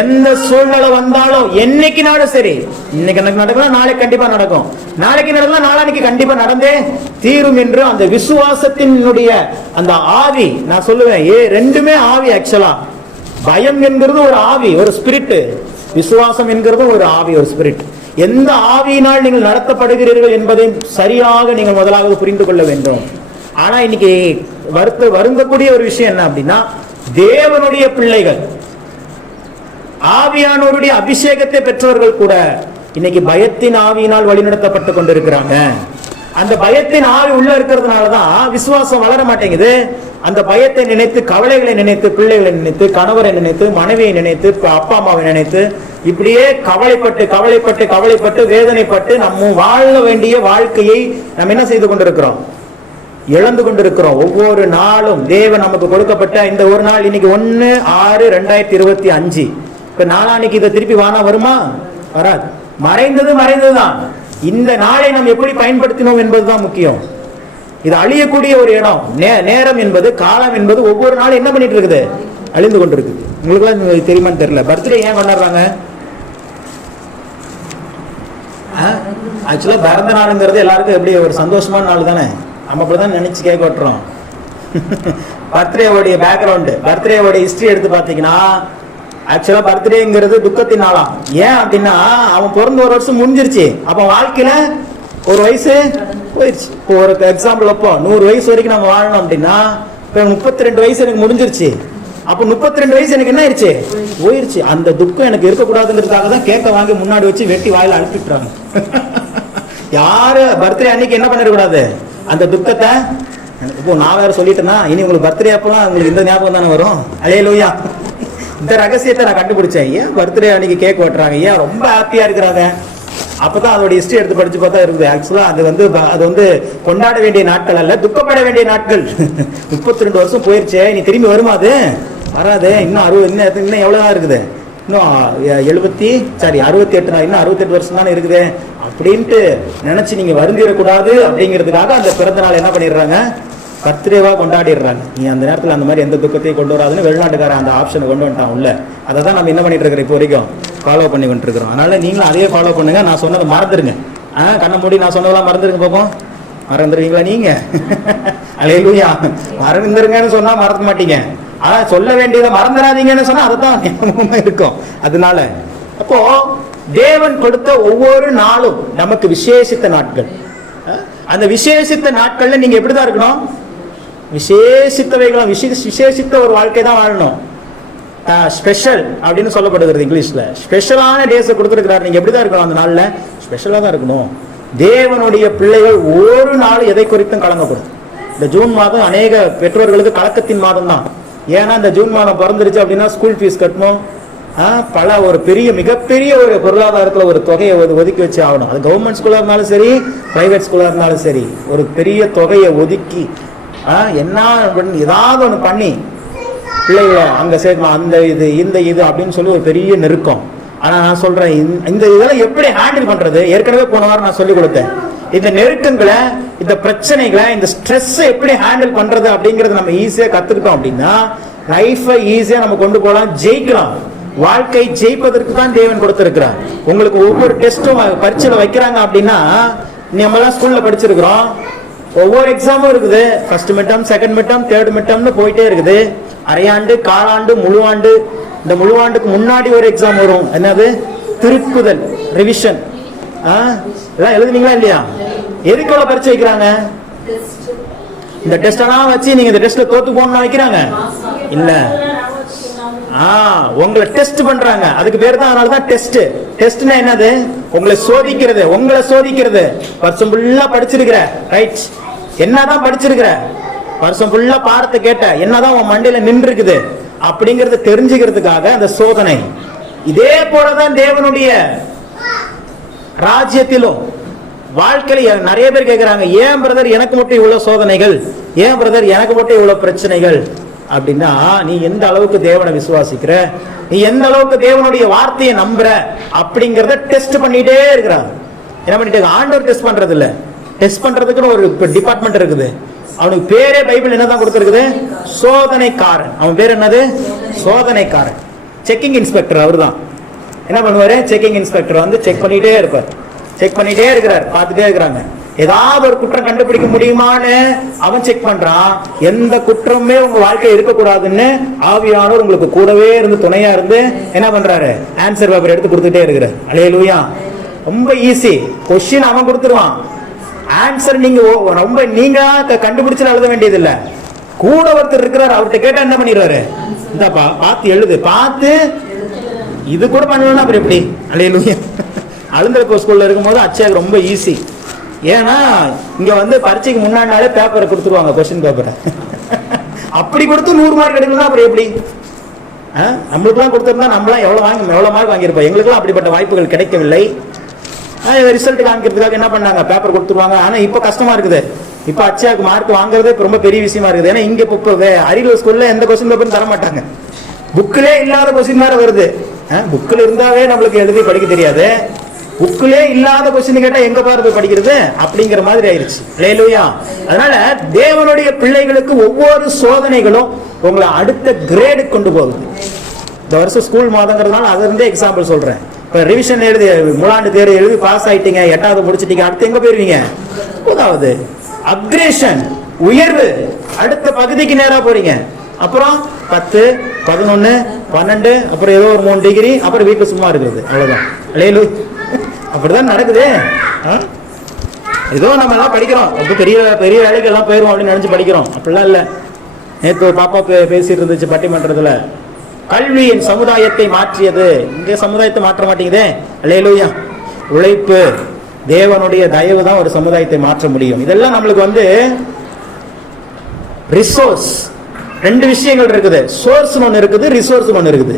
எந்த சூழ்நிலை வந்தாலும், என்னைக்குனாலும் சரி, இன்னைக்கு எனக்கு நடக்கும், நாளைக்கு கண்டிப்பா நடக்கும், நாளைக்கு நடக்கலாம், நாளைக்கு கண்டிப்பா நடந்தே தீரும் என்று அந்த விசுவாசத்தினுடைய அந்த ஆவி, நான் சொல்லுவேன், ரெண்டுமே ஆவி. ஆக்சுவலா பயம் என்கிறது ஒரு ஆவி, ஒரு ஸ்பிரிட். விசுவாசம் என்கிறது ஒரு ஆவி, ஒரு ஸ்பிரிட். எந்த ஆவியினால் நீங்கள் நடத்தப்படுகிறீர்கள் என்பதை சரியாக நீங்கள் முதலாவது புரிந்து கொள்ள வேண்டும். ஆனா இன்னைக்கு வருந்தக்கூடிய ஒரு விஷயம் என்ன அப்படின்னா, தேவனுடைய பிள்ளைகள், ஆவியானவருடைய அபிஷேகத்தை பெற்றவர்கள் கூட இன்னைக்கு பயத்தின் ஆவியினால் வழிநடத்தப்பட்டு கொண்டிருக்கிறாங்க. அந்த பயத்தின் ஆவி உள்ள இருக்கிறதுனாலதான் விசுவாசம் வளர மாட்டேங்குது. அந்த பயத்தை நினைத்து, கவலைகளை நினைத்து, பிள்ளைகளை நினைத்து, கணவரை நினைத்து, மனைவியை நினைத்து, அப்பா அம்மாவை நினைத்து, இப்படியே கவலைப்பட்டு கவலைப்பட்டு கவலைப்பட்டு வேதனைப்பட்டு நம்ம வாழ வேண்டிய வாழ்க்கையை நம்ம என்ன செய்து கொண்டிருக்கிறோம்? இழந்து கொண்டிருக்கிறோம். ஒவ்வொரு நாளும் தேவன் நமக்கு கொடுக்கப்பட்ட இந்த ஒரு நாள், இன்னைக்கு 1/6/2025. இப்ப நாளானிக்கு இதை திருப்பி வானா வருமா? வராது. மறைந்ததுதான். இந்த நாளை நாம் எப்படி பயன்படுத்தினோம் என்பதுதான் முக்கியம். இது அழியக்கூடிய ஒரு இடம். நேரம் என்பது, காலம் என்பது ஒவ்வொரு நாளும் என்ன பண்ணிட்டு இருக்குது? அழிந்து கொண்டிருக்குது. உங்களுக்கு தெரியுமான்னு தெரியல. பர்த்டே ஏன் கொண்டாடுறாங்க? ஆக்சுவலா பிறந்த நாளுங்கிறது எல்லாருக்கும் எப்படி ஒரு சந்தோஷமான நாள் தானே, நம்ம அப்படிதான் நினைச்சு கேக் வெட்டுறோம். பர்த்டேவோடைய பேக்ரவுண்ட், பர்த்டேவோட ஹிஸ்டரி எடுத்து பாத்தீங்கன்னா, ஆக்சுவலா பர்த்டேங்கிறது துக்கத்தின் நாளாம். ஏன் அப்படின்னா, அவன் பிறந்த ஒரு வருஷம் முடிஞ்சிருச்சு, அப்ப வாழ்க்கையில ஒரு வயசு போயிடுச்சு. இப்போ ஒரு எக்ஸாம்பிள், அப்போ 100 வயசு வரைக்கும் நம்ம வாழணும் அப்படின்னா, இப்ப 32 வயசு எனக்கு முடிஞ்சிருச்சு. அப்ப 32 வயசு எனக்கு என்ன ஆயிடுச்சு? போயிருச்சு. அந்த துக்கம் எனக்கு இருக்கக்கூடாதுங்கிறதுக்காக தான் கேக்க வாங்கி முன்னாடி வச்சு வெட்டி வாயில அனுப்பிட்டுறாங்க. யாரு பர்த்டே அன்னைக்கு என்ன பண்ணிடக்கூடாது? அந்த துக்கத்தை, இப்போ நான் வேற சொல்லிட்டேன்னா, இனி உங்களுக்கு பர்த்டே அப்பெல்லாம் உங்களுக்கு இந்த ஞாபகம் தானே வரும். அல்லேலூயா. இந்த ரகசியத்தை நான் கண்டுபிடிச்சேன். ஏன் பர்த்டே அன்னைக்கு கேக் வெட்டுறாங்க, ஏன் ரொம்ப ஹாப்பியா இருக்கிறாங்க? அப்பதான் அதோட ஹிஸ்டரி எடுத்து படிச்சு பார்த்தா இருக்குது. ஆக்சுவலா அது வந்து கொண்டாட வேண்டிய நாட்கள் அல்ல, துக்கப்பட வேண்டிய நாட்கள். 32 வருஷம் போயிருச்சே, நீ திரும்பி வருமா? அது வராது. இன்னும் 60 இன்னும் எவ்வளோதான் இருக்குது, இன்னும் 68 இன்னும் 68 வருஷம் தானே இருக்குது அப்படின்ட்டு நினைச்சு நீங்க வருந்திடக்கூடாது அப்படிங்கிறதுக்காக அந்த பிறந்த நாள் என்ன பண்ணிடுறாங்க, பர்த்டேவா கொண்டாடிடுறாங்க. நீ அந்த நேரத்தில் அந்த மாதிரி எந்த துக்கத்தையும் கொண்டு வராதுன்னு வெளிநாட்டுக்காரன் அந்த ஆப்ஷனை கொண்டு வந்துட்டான் உள்ள. அதை தான் நம்ம என்ன பண்ணிட்டு இருக்கிறோம் இப்போ வரைக்கும் ஃபாலோ பண்ணி கொண்டு இருக்கிறோம். அதனால நீங்களும் அதே ஃபாலோ பண்ணுங்க. நான் சொன்னதை மறந்துடுங்க. கண்ணை மூடி நான் சொன்னதெல்லாம் மறந்துடுங்க பார்ப்போம். மறந்துடுவீங்களா நீங்க? அல்லேலூயா. மறந்துருங்கன்னு சொன்னா மறக்க மாட்டீங்க. ஆனா சொல்ல வேண்டியதை மறந்துடாதீங்கன்னு சொன்னா அதுதான் இருக்கும். அதனால அப்போ தேவன் கொடுத்த ஒவ்வொரு நாளும் நமக்கு விசேஷித்த நாட்கள். அந்த விசேஷித்த நாட்கள்ல நீங்க எப்படிதான் இருக்கணும், விசேஷித்தவைகளும் விசேஷித்த ஒரு வாழ்க்கை தான் வாழணும். ஸ்பெஷல் அப்படின்னு சொல்லப்படுகிறது இங்கிலீஷ்ல. ஸ்பெஷலான டேஸை கொடுத்துருக்கிறார். நீங்க எப்படிதான் இருக்கணும் அந்த நாள்ல, ஸ்பெஷலா தான் இருக்கணும். தேவனுடைய பிள்ளைகள் ஒரு நாள் எதை குறித்தும் கலங்கப்படும். இந்த ஜூன் மாதம் அநேக பெற்றோர்களுக்கு கலக்கத்தின் மாதம் தான். ஏன்னா இந்த ஜூன் மாதம் பிறந்துருச்சு அப்படின்னா ஸ்கூல் ஃபீஸ் கட்டணும், பல ஒரு மிகப்பெரிய ஒரு பொருளாதாரத்தில் ஒரு தொகையை ஒதுக்கி வச்சு ஆகணும். அது கவர்மெண்ட் ஸ்கூலாக இருந்தாலும் சரி, பிரைவேட் ஸ்கூலாக இருந்தாலும் சரி, ஒரு பெரிய தொகையை ஒதுக்கி என்ன ஏதாவது ஒன்று பண்ணி பிள்ளைகளை அங்கே சேர்க்கணும். அந்த இந்த இது அப்படின்னு சொல்லி ஒரு பெரிய நெருக்கம். ஆனால் நான் சொல்றேன், இந்த இதெல்லாம் எப்படி ஹேண்டில் பண்றது, ஏற்கனவே போன வாரம் நான் சொல்லிக் கொடுத்தேன். இந்த நெருக்கங்களை, இந்த பிரச்சனைகளை, இந்த ஸ்ட்ரெஸ் எப்படி ஹேண்டில் பண்றது அப்படிங்கறது நம்ம ஈஸியா கத்துக்கிட்டோம் அப்படின்னா லைஃபை ஈஸியா நம்ம கொண்டு போகலாம், ஜெயிக்கலாம். வாழ்க்கை ஜெயிப்பதற்கு தான் தேவன் கொடுத்திருக்கிறார். உங்களுக்கு ஒவ்வொரு டெஸ்டும் பரீட்சையில வைக்கிறாங்க அப்படின்னா, நம்ம எல்லாம் ஸ்கூல்ல படிச்சிருக்கிறோம், ஒவ்வொரு எக்ஸாமும் இருக்குது. First midterm, second midterm, third மிட்டம்னு போயிட்டே இருக்குது. அரையாண்டு, காலாண்டு, முழுவாண்டு. இந்த முழுவாண்டுக்கு முன்னாடி ஒரு எக்ஸாம் வரும், என்னது திருப்புதல், ரிவிஷன். எல்லாம் எழுதுனீங்களா இல்லையா? எதுக்குள்ள பரீட்சை வைக்கிறாங்க? இந்த டெஸ்ட் எல்லாம் வச்சு நீங்க இந்த டெஸ்ட்ல தோத்து போகணும்னு நினைக்கிறாங்க இல்ல. உங்களை டெஸ்ட் பண்றாங்க, அதுக்கு பேர் தான். அதனாலதான் டெஸ்ட். டெஸ்ட்னா என்னது? உங்களை சோதிக்கிறது. உங்களை சோதிக்கிறது. வருஷம் ஃபுல்லா படிச்சிருக்கிற, ரைட், என்னதான் படிச்சிருக்கிற, வருஷம் ஃபுல்லா பாடத்தை கேட்ட, என்னதான் உன் மண்டையில நின்று இருக்குது அப்படிங்கறத தெரிஞ்சுக்கிறதுக்காக அந்த சோதனை. இதே போலதான் தேவனுடைய ராஜ்யத்திலும் வாழ்க்கையில நிறைய பேர் கேட்கிறாங்க, ஏன் பிரதர் எனக்கு மட்டும் இவ்வளவு சோதனைகள், ஏன் பிரதர் எனக்கு மட்டும் இவ்வளவு பிரச்சனைகள் அப்படின்னா, நீ எந்த அளவுக்கு தேவனை விசுவாசிக்கிற, நீ எந்த அளவுக்கு தேவனுடைய வார்த்தையை நம்புற அப்படிங்கறத டெஸ்ட் பண்ணிட்டே இருக்கிறாங்க. என்ன பண்ணிட்டு? ஆண்டவர் டெஸ்ட் பண்றது இல்ல, டெஸ்ட் பண்றதுக்கு ஒரு டிபார்ட்மெண்ட் இருக்குது. அவனுக்கு பேரே பைபிள் என்னதான் கொடுத்திருக்குது? சோதனைக்காரன். அவன் பேர் என்னது? சோதனைக்காரன். Checking inspector. அவர் தான் என்ன பண்ணுவாரு? செக்கிங் இன்ஸ்பெக்டர் வந்து செக் பண்ணிட்டே இருப்பார். செக் பண்ணிட்டே இருக்கிறார், பார்த்துட்டே இருக்கிறாங்க. ஏதாவது ஒரு குற்றம் கண்டுபிடிக்க முடியுமான்னு அவன் செக் பண்றான். எந்த குற்றமே உங்க வாழ்க்கை இருக்கக்கூடாதுன்னு ஆவியானவர் உங்களுக்கு கூடவே இருந்து துணையா இருந்து என்ன பண்றாரு? ஆன்சர் பேப்பர் எடுத்து கொடுத்துட்டே இருக்கிறார். அல்லேலூயா. ரொம்ப ஈஸி. கொஸ்டின் அவன் கொடுத்துருவான், ஆன்சர் நீங்க ரொம்ப நீங்க கண்டுபிடிச்சு எழுத வேண்டியது இல்ல. கூட ஒருத்தர் இருக்கிறார், அவர்கிட்ட கேட்டா என்ன பண்ணிடுவாரு? இந்தாப்பா பார்த்து எழுது, பார்த்து இது கூட பண்ணலாம். அப்புறம் எப்படி? அல்லேலூயா. அழுந்தரக்கோ ஸ்கூல்ல இருக்கும்போது அச்சாக்கு ரொம்ப ஈஸி. ஏன்னா இங்க வந்து பரீட்சைக்கு முன்னாடி நாளே பேப்பரை கொடுத்துருவாங்க, கொஸ்டின் பேப்பரை. அப்படி கொடுத்து 100 மார்க் எடுக்கணும். அப்புறம் எப்படி? நம்மளுக்குலாம் கொடுத்திருந்தா நம்மளாம் எவ்வளவு மார்க் வாங்கியிருப்போம். எங்களுக்குலாம் அப்படிப்பட்ட வாய்ப்புகள் கிடைக்கவில்லை. ரிசல்ட் காமிக்கிறதுக்காக என்ன பண்ணாங்க? பேப்பர் கொடுத்துருவாங்க. ஆனா இப்ப கஷ்டமா இருக்குது. இப்ப அச்சாக்கு மார்க் வாங்குறதே ரொம்ப பெரிய விஷயமா இருக்குது. ஏன்னா இங்க இப்ப அரியலூர் ஸ்கூல்ல எந்த கொஸ்டின் பேப்பரும் தர மாட்டாங்க. புக்கிலே இல்லாத கொஸ்டின் வேற வருது. புக்கில் இருந்தாவே நம்மளுக்கு எழுதி படிக்க தெரியாது, புக்கிலே இல்லாத கொஸ்டின் கேட்டா எங்க பாரு படிக்கிறது அப்படிங்கிற மாதிரி ஆயிடுச்சு. அல்லேலூயா. அதனால தேவனுடைய பிள்ளைகளுக்கு ஒவ்வொரு சோதனைகளும் உங்களை அடுத்த கிரேடு கொண்டு போகுது. இந்த வருஷம் ஸ்கூல் மாதங்கிறதுனால அது இருந்தே எக்ஸாம்பிள் சொல்றேன். இப்ப ரிவிஷன் எழுதி முழாண்டு தேர்வு எழுதி பாஸ் ஆயிட்டீங்க, 8வது முடிச்சிட்டீங்க, அடுத்து எங்க போயிருவீங்க? 9வது. அப்கிரேஷன், உயர்வு, அடுத்த பகுதிக்கு நேரா போறீங்க. அப்புறம் 10, 11, 12, அப்புறம் ஏதோ ஒரு 3 டிகிரி, அப்புறம் வீட்டுல சும்மா இருக்குது. அவ்வளவுதான். அல்லேலூயா. அப்படிதான் நடக்குது. ஏதோ நம்ம எல்லாம் படிக்கிறோம், பெரிய பெரிய வேலைக்கு எல்லாம் போயிரும் அப்படின்னு நினைச்சு படிக்கிறோம். அப்படிலாம் இல்ல. நேற்று ஒரு பாப்பா பேசிட்டு இருந்துச்சு பட்டிமன்றத்துல, கல்வியின் சமுதாயத்தை மாற்றியது. இந்த சமுதாயத்தை மாற்ற மாட்டேங்குதே. அல்லேலூயா. உழைப்பு, தேவனுடைய தயவு தான் ஒரு சமுதாயத்தை மாற்ற முடியும். இதெல்லாம் நம்மளுக்கு வந்து ரிசோர்ஸ். 2 விஷயங்கள் இருக்குது. சோர்ஸ் ஒன்று இருக்குது, ரிசோர்ஸ் ஒன்று இருக்குது.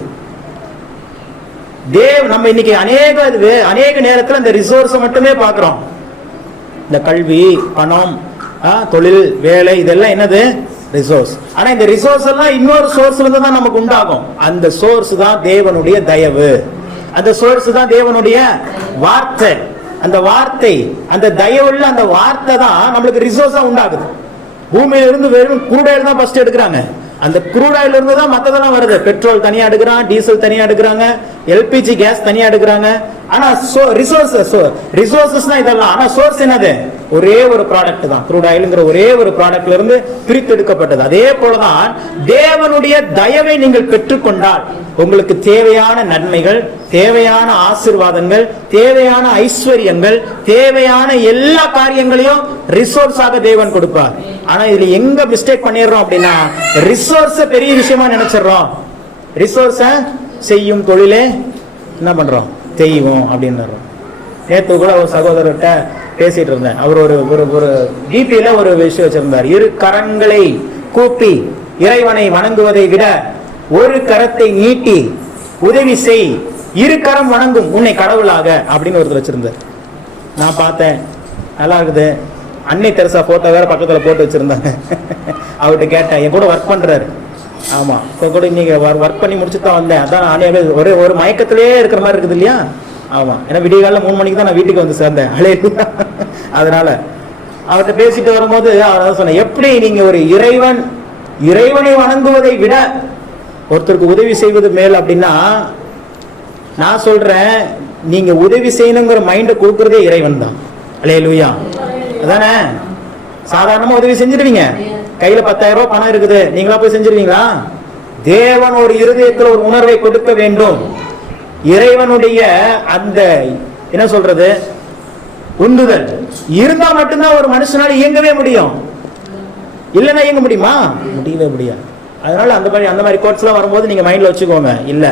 நம்ம இன்னைக்கு அநேக நேரத்தில் இந்த ரிசோர்ஸ் மட்டுமே பார்க்கிறோம். இந்த கல்வி, பணம், தொழில், வேலை, இதெல்லாம் என்னது? ரிசோர்ஸ். ஆனா இந்த ரிசோர்ஸ் எல்லாம் இன்னொரு சோர்ஸ்ல இருந்து தான் நமக்கு உண்டாகும். அந்த சோர்ஸ் தான் தேவனுடைய தயவு, அந்த சோர்ஸ் தான் தேவனுடைய வார்த்தை. அந்த வார்த்தை, அந்த தயவுள்ள அந்த வார்த்தை தான் நம்மளுக்கு ரிசோர்ஸா உண்டாகுது. பூமியில இருந்து வெறும் க்ரூட் ஆயில் தான் ஃபர்ஸ்ட் எடுக்கிறாங்க. அந்த க்ரூட் ஆயில் இருந்து தான் மத்ததெல்லாம் வருது. பெட்ரோல் தனியா எடுக்கிறான், டீசல் தனியா எடுக்கிறாங்க, எல்பிஜி கேஸ் தனியா எடுக்கிறாங்க. ஆனா ரிசோர்சஸ் தான் இதெல்லாம். ஆனா சோர்ஸ் என்னது? ஒரே ஒரு ப்ராடக்ட் தான். க்ரூட் ஆயில்ங்கிற ஒரே ஒரு ப்ராடக்ட்ல இருந்து பிரித்து எடுக்கப்பட்டது. அதே போலதான் தேவனுடைய தயவை நீங்கள் பெற்றுக்கொண்டால் உங்களுக்கு தேவையான நன்மைகள், தேவையான ஆசீர்வாதங்கள், தேவையான ஐஸ்வர்யங்கள், தேவையான எல்லா காரியங்களையும் ரிசோர்ஸாக தேவன் கொடுப்பார். ஆனா இதுல எங்க மிஸ்டேக் பண்ணிடுறோம் அப்படின்னா, ரிசோர்ஸ பெரிய விஷயமா நினைச்சிடறோம். ரிசோர்ஸ செய்யும் தொழிலே என்ன பண்றோம்? செய்வோம் அப்படின்னு. நேற்று கூட ஒரு சகோதரர்கிட்ட பேசிட்டு இருந்தேன். அவர் ஒரு டிபியில ஒரு விஷயம் வச்சிருந்தார். இரு கரங்களை கூப்பி இறைவனை வணங்குவதை விட ஒரு கரத்தை நீட்டி உதவி செய், இரு கரம் வணங்கும் உன்னை கடவுளாக அப்படின்னு ஒருத்தர் வச்சிருந்தார். நான் பார்த்தேன், நல்லா இருக்குது. அன்னை தெரசா போட்டோ வேற பக்கத்துல போட்டு வச்சிருந்தாங்க. அவர்கிட்ட கேட்டேன், என் கூட ஒர்க் பண்றாரு. ஆமா, இப்போ கூட இன்னைக்கு ஒர்க் பண்ணி முடிச்சுட்டு தான் வந்தேன். அதான் ஒரு மயக்கத்திலே இருக்கிற மாதிரி இருக்குது இல்லையா? ஆமா, ஏன்னா விடிய காலைல 3 மணிக்கு தான் நான் வீட்டுக்கு வந்து சேர்ந்தேன். அதனால அவர்கிட்ட பேசிட்டு வரும்போது அவர் சொன்ன, எப்படி நீங்க ஒரு இறைவனை வணங்குவதை விட ஒருத்தருக்கு உதவி செய்வது மேல் அப்படின்னா, நான் சொல்றேன், நீங்க உதவி செய்யணுங்கிற மைண்ட கொடுக்கறதே இறைவன் தான். அல்லேலூயா. அதானே? சாதாரணமா உதவி செஞ்சிருவீங்க. கையில 10,000 ரூபாய் பணம் இருக்குது, நீங்களா போய் செஞ்சிருவீங்களா? தேவன் ஒரு இருதயத்தில் ஒரு உணர்வை கொடுக்க வேண்டும். இறைவனுடைய அந்த என்ன சொல்றது, உந்துதல் இருந்தா மட்டும்தான் ஒரு மனுஷனால இயங்கவே முடியும். இல்லைன்னா இயங்க முடியுமா? முடியவே முடியாது. அதனால அந்த மாதிரி கோட்ஸ் எல்லாம் வரும்போது நீங்க மைண்ட்ல வச்சுக்கோங்க. இல்ல,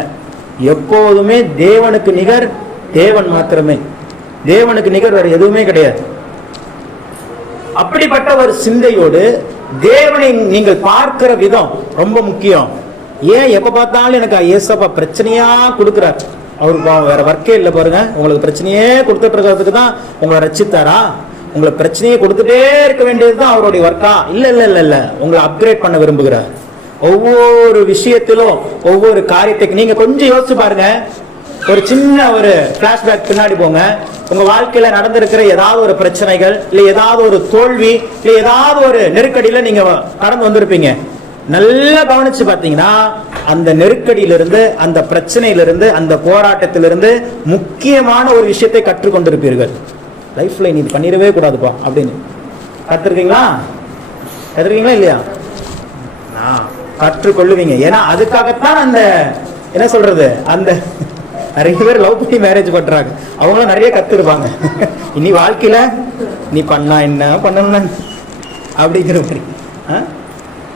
எப்போதுமே தேவனுக்கு நிகர் தேவன் மாத்திரமே. தேவனுக்கு நிகர் வேற எதுவுமே கிடையாது. அப்படிப்பட்ட ஒரு சிந்தையோடு தேவனை நீங்கள் பார்க்கிற விதம் ரொம்ப முக்கியம். ஏன் எப்ப பார்த்தாலும் எனக்கு ஏசப்பா பிரச்சனையா கொடுக்கிறார்? அவருக்கு வேற ஒர்க்கே இல்லை பாருங்க. உங்களுக்கு பிரச்சனையே கொடுத்துட்டு இருக்கிறதுக்கு தான் உங்களை ரட்சித்தாரா? உங்களை பிரச்சனையே கொடுத்துட்டே இருக்க வேண்டியதுதான் அவருடைய ஒர்க்கா? இல்ல இல்ல இல்ல இல்ல, உங்களை அப்கிரேட் பண்ண விரும்புகிறார். ஒவ்வொரு விஷயத்திலும் ஒவ்வொரு காரியத்துக்கு நீங்க கொஞ்சம் யோசிச்சு பாருங்க. ஒரு சின்ன ஒரு பிளாஷ்பேக் பின்னாடி போங்க. உங்க வாழ்க்கையில நடந்திருக்கிற ஏதாவது ஒரு பிரச்சனைகள், இல்ல ஏதாவது ஒரு தோல்வி, இல்ல ஏதாவது ஒரு நெருக்கடியில நீங்க கடந்து வந்திருப்பீங்க. நல்லா கவனிச்சு பாத்தீங்கன்னா, அந்த நெருக்கடியிலிருந்து, அந்த பிரச்சனையிலிருந்து, அந்த போராட்டத்திலிருந்து முக்கியமான ஒரு விஷயத்தை கற்றுக்கொண்டிருப்பீர்கள். லைஃப்ல நீ பண்ணிடவே கூடாதுப்பா அப்படின்னு கத்துருக்கீங்களா? இல்லையா? கற்றுக்கொள்ளுவீங்க. ஏன்னா அதுக்காகத்தான் அந்த என்ன சொல்றது, அந்த நிறைய பேர் லவ் பண்ணி மேரேஜ் பண்றாங்க. அவங்களும் நிறைய கத்துருப்பாங்க. இனி வாழ்க்கையில நீ பண்ணா என்ன பண்ணணும் அப்படிங்கிற மாதிரி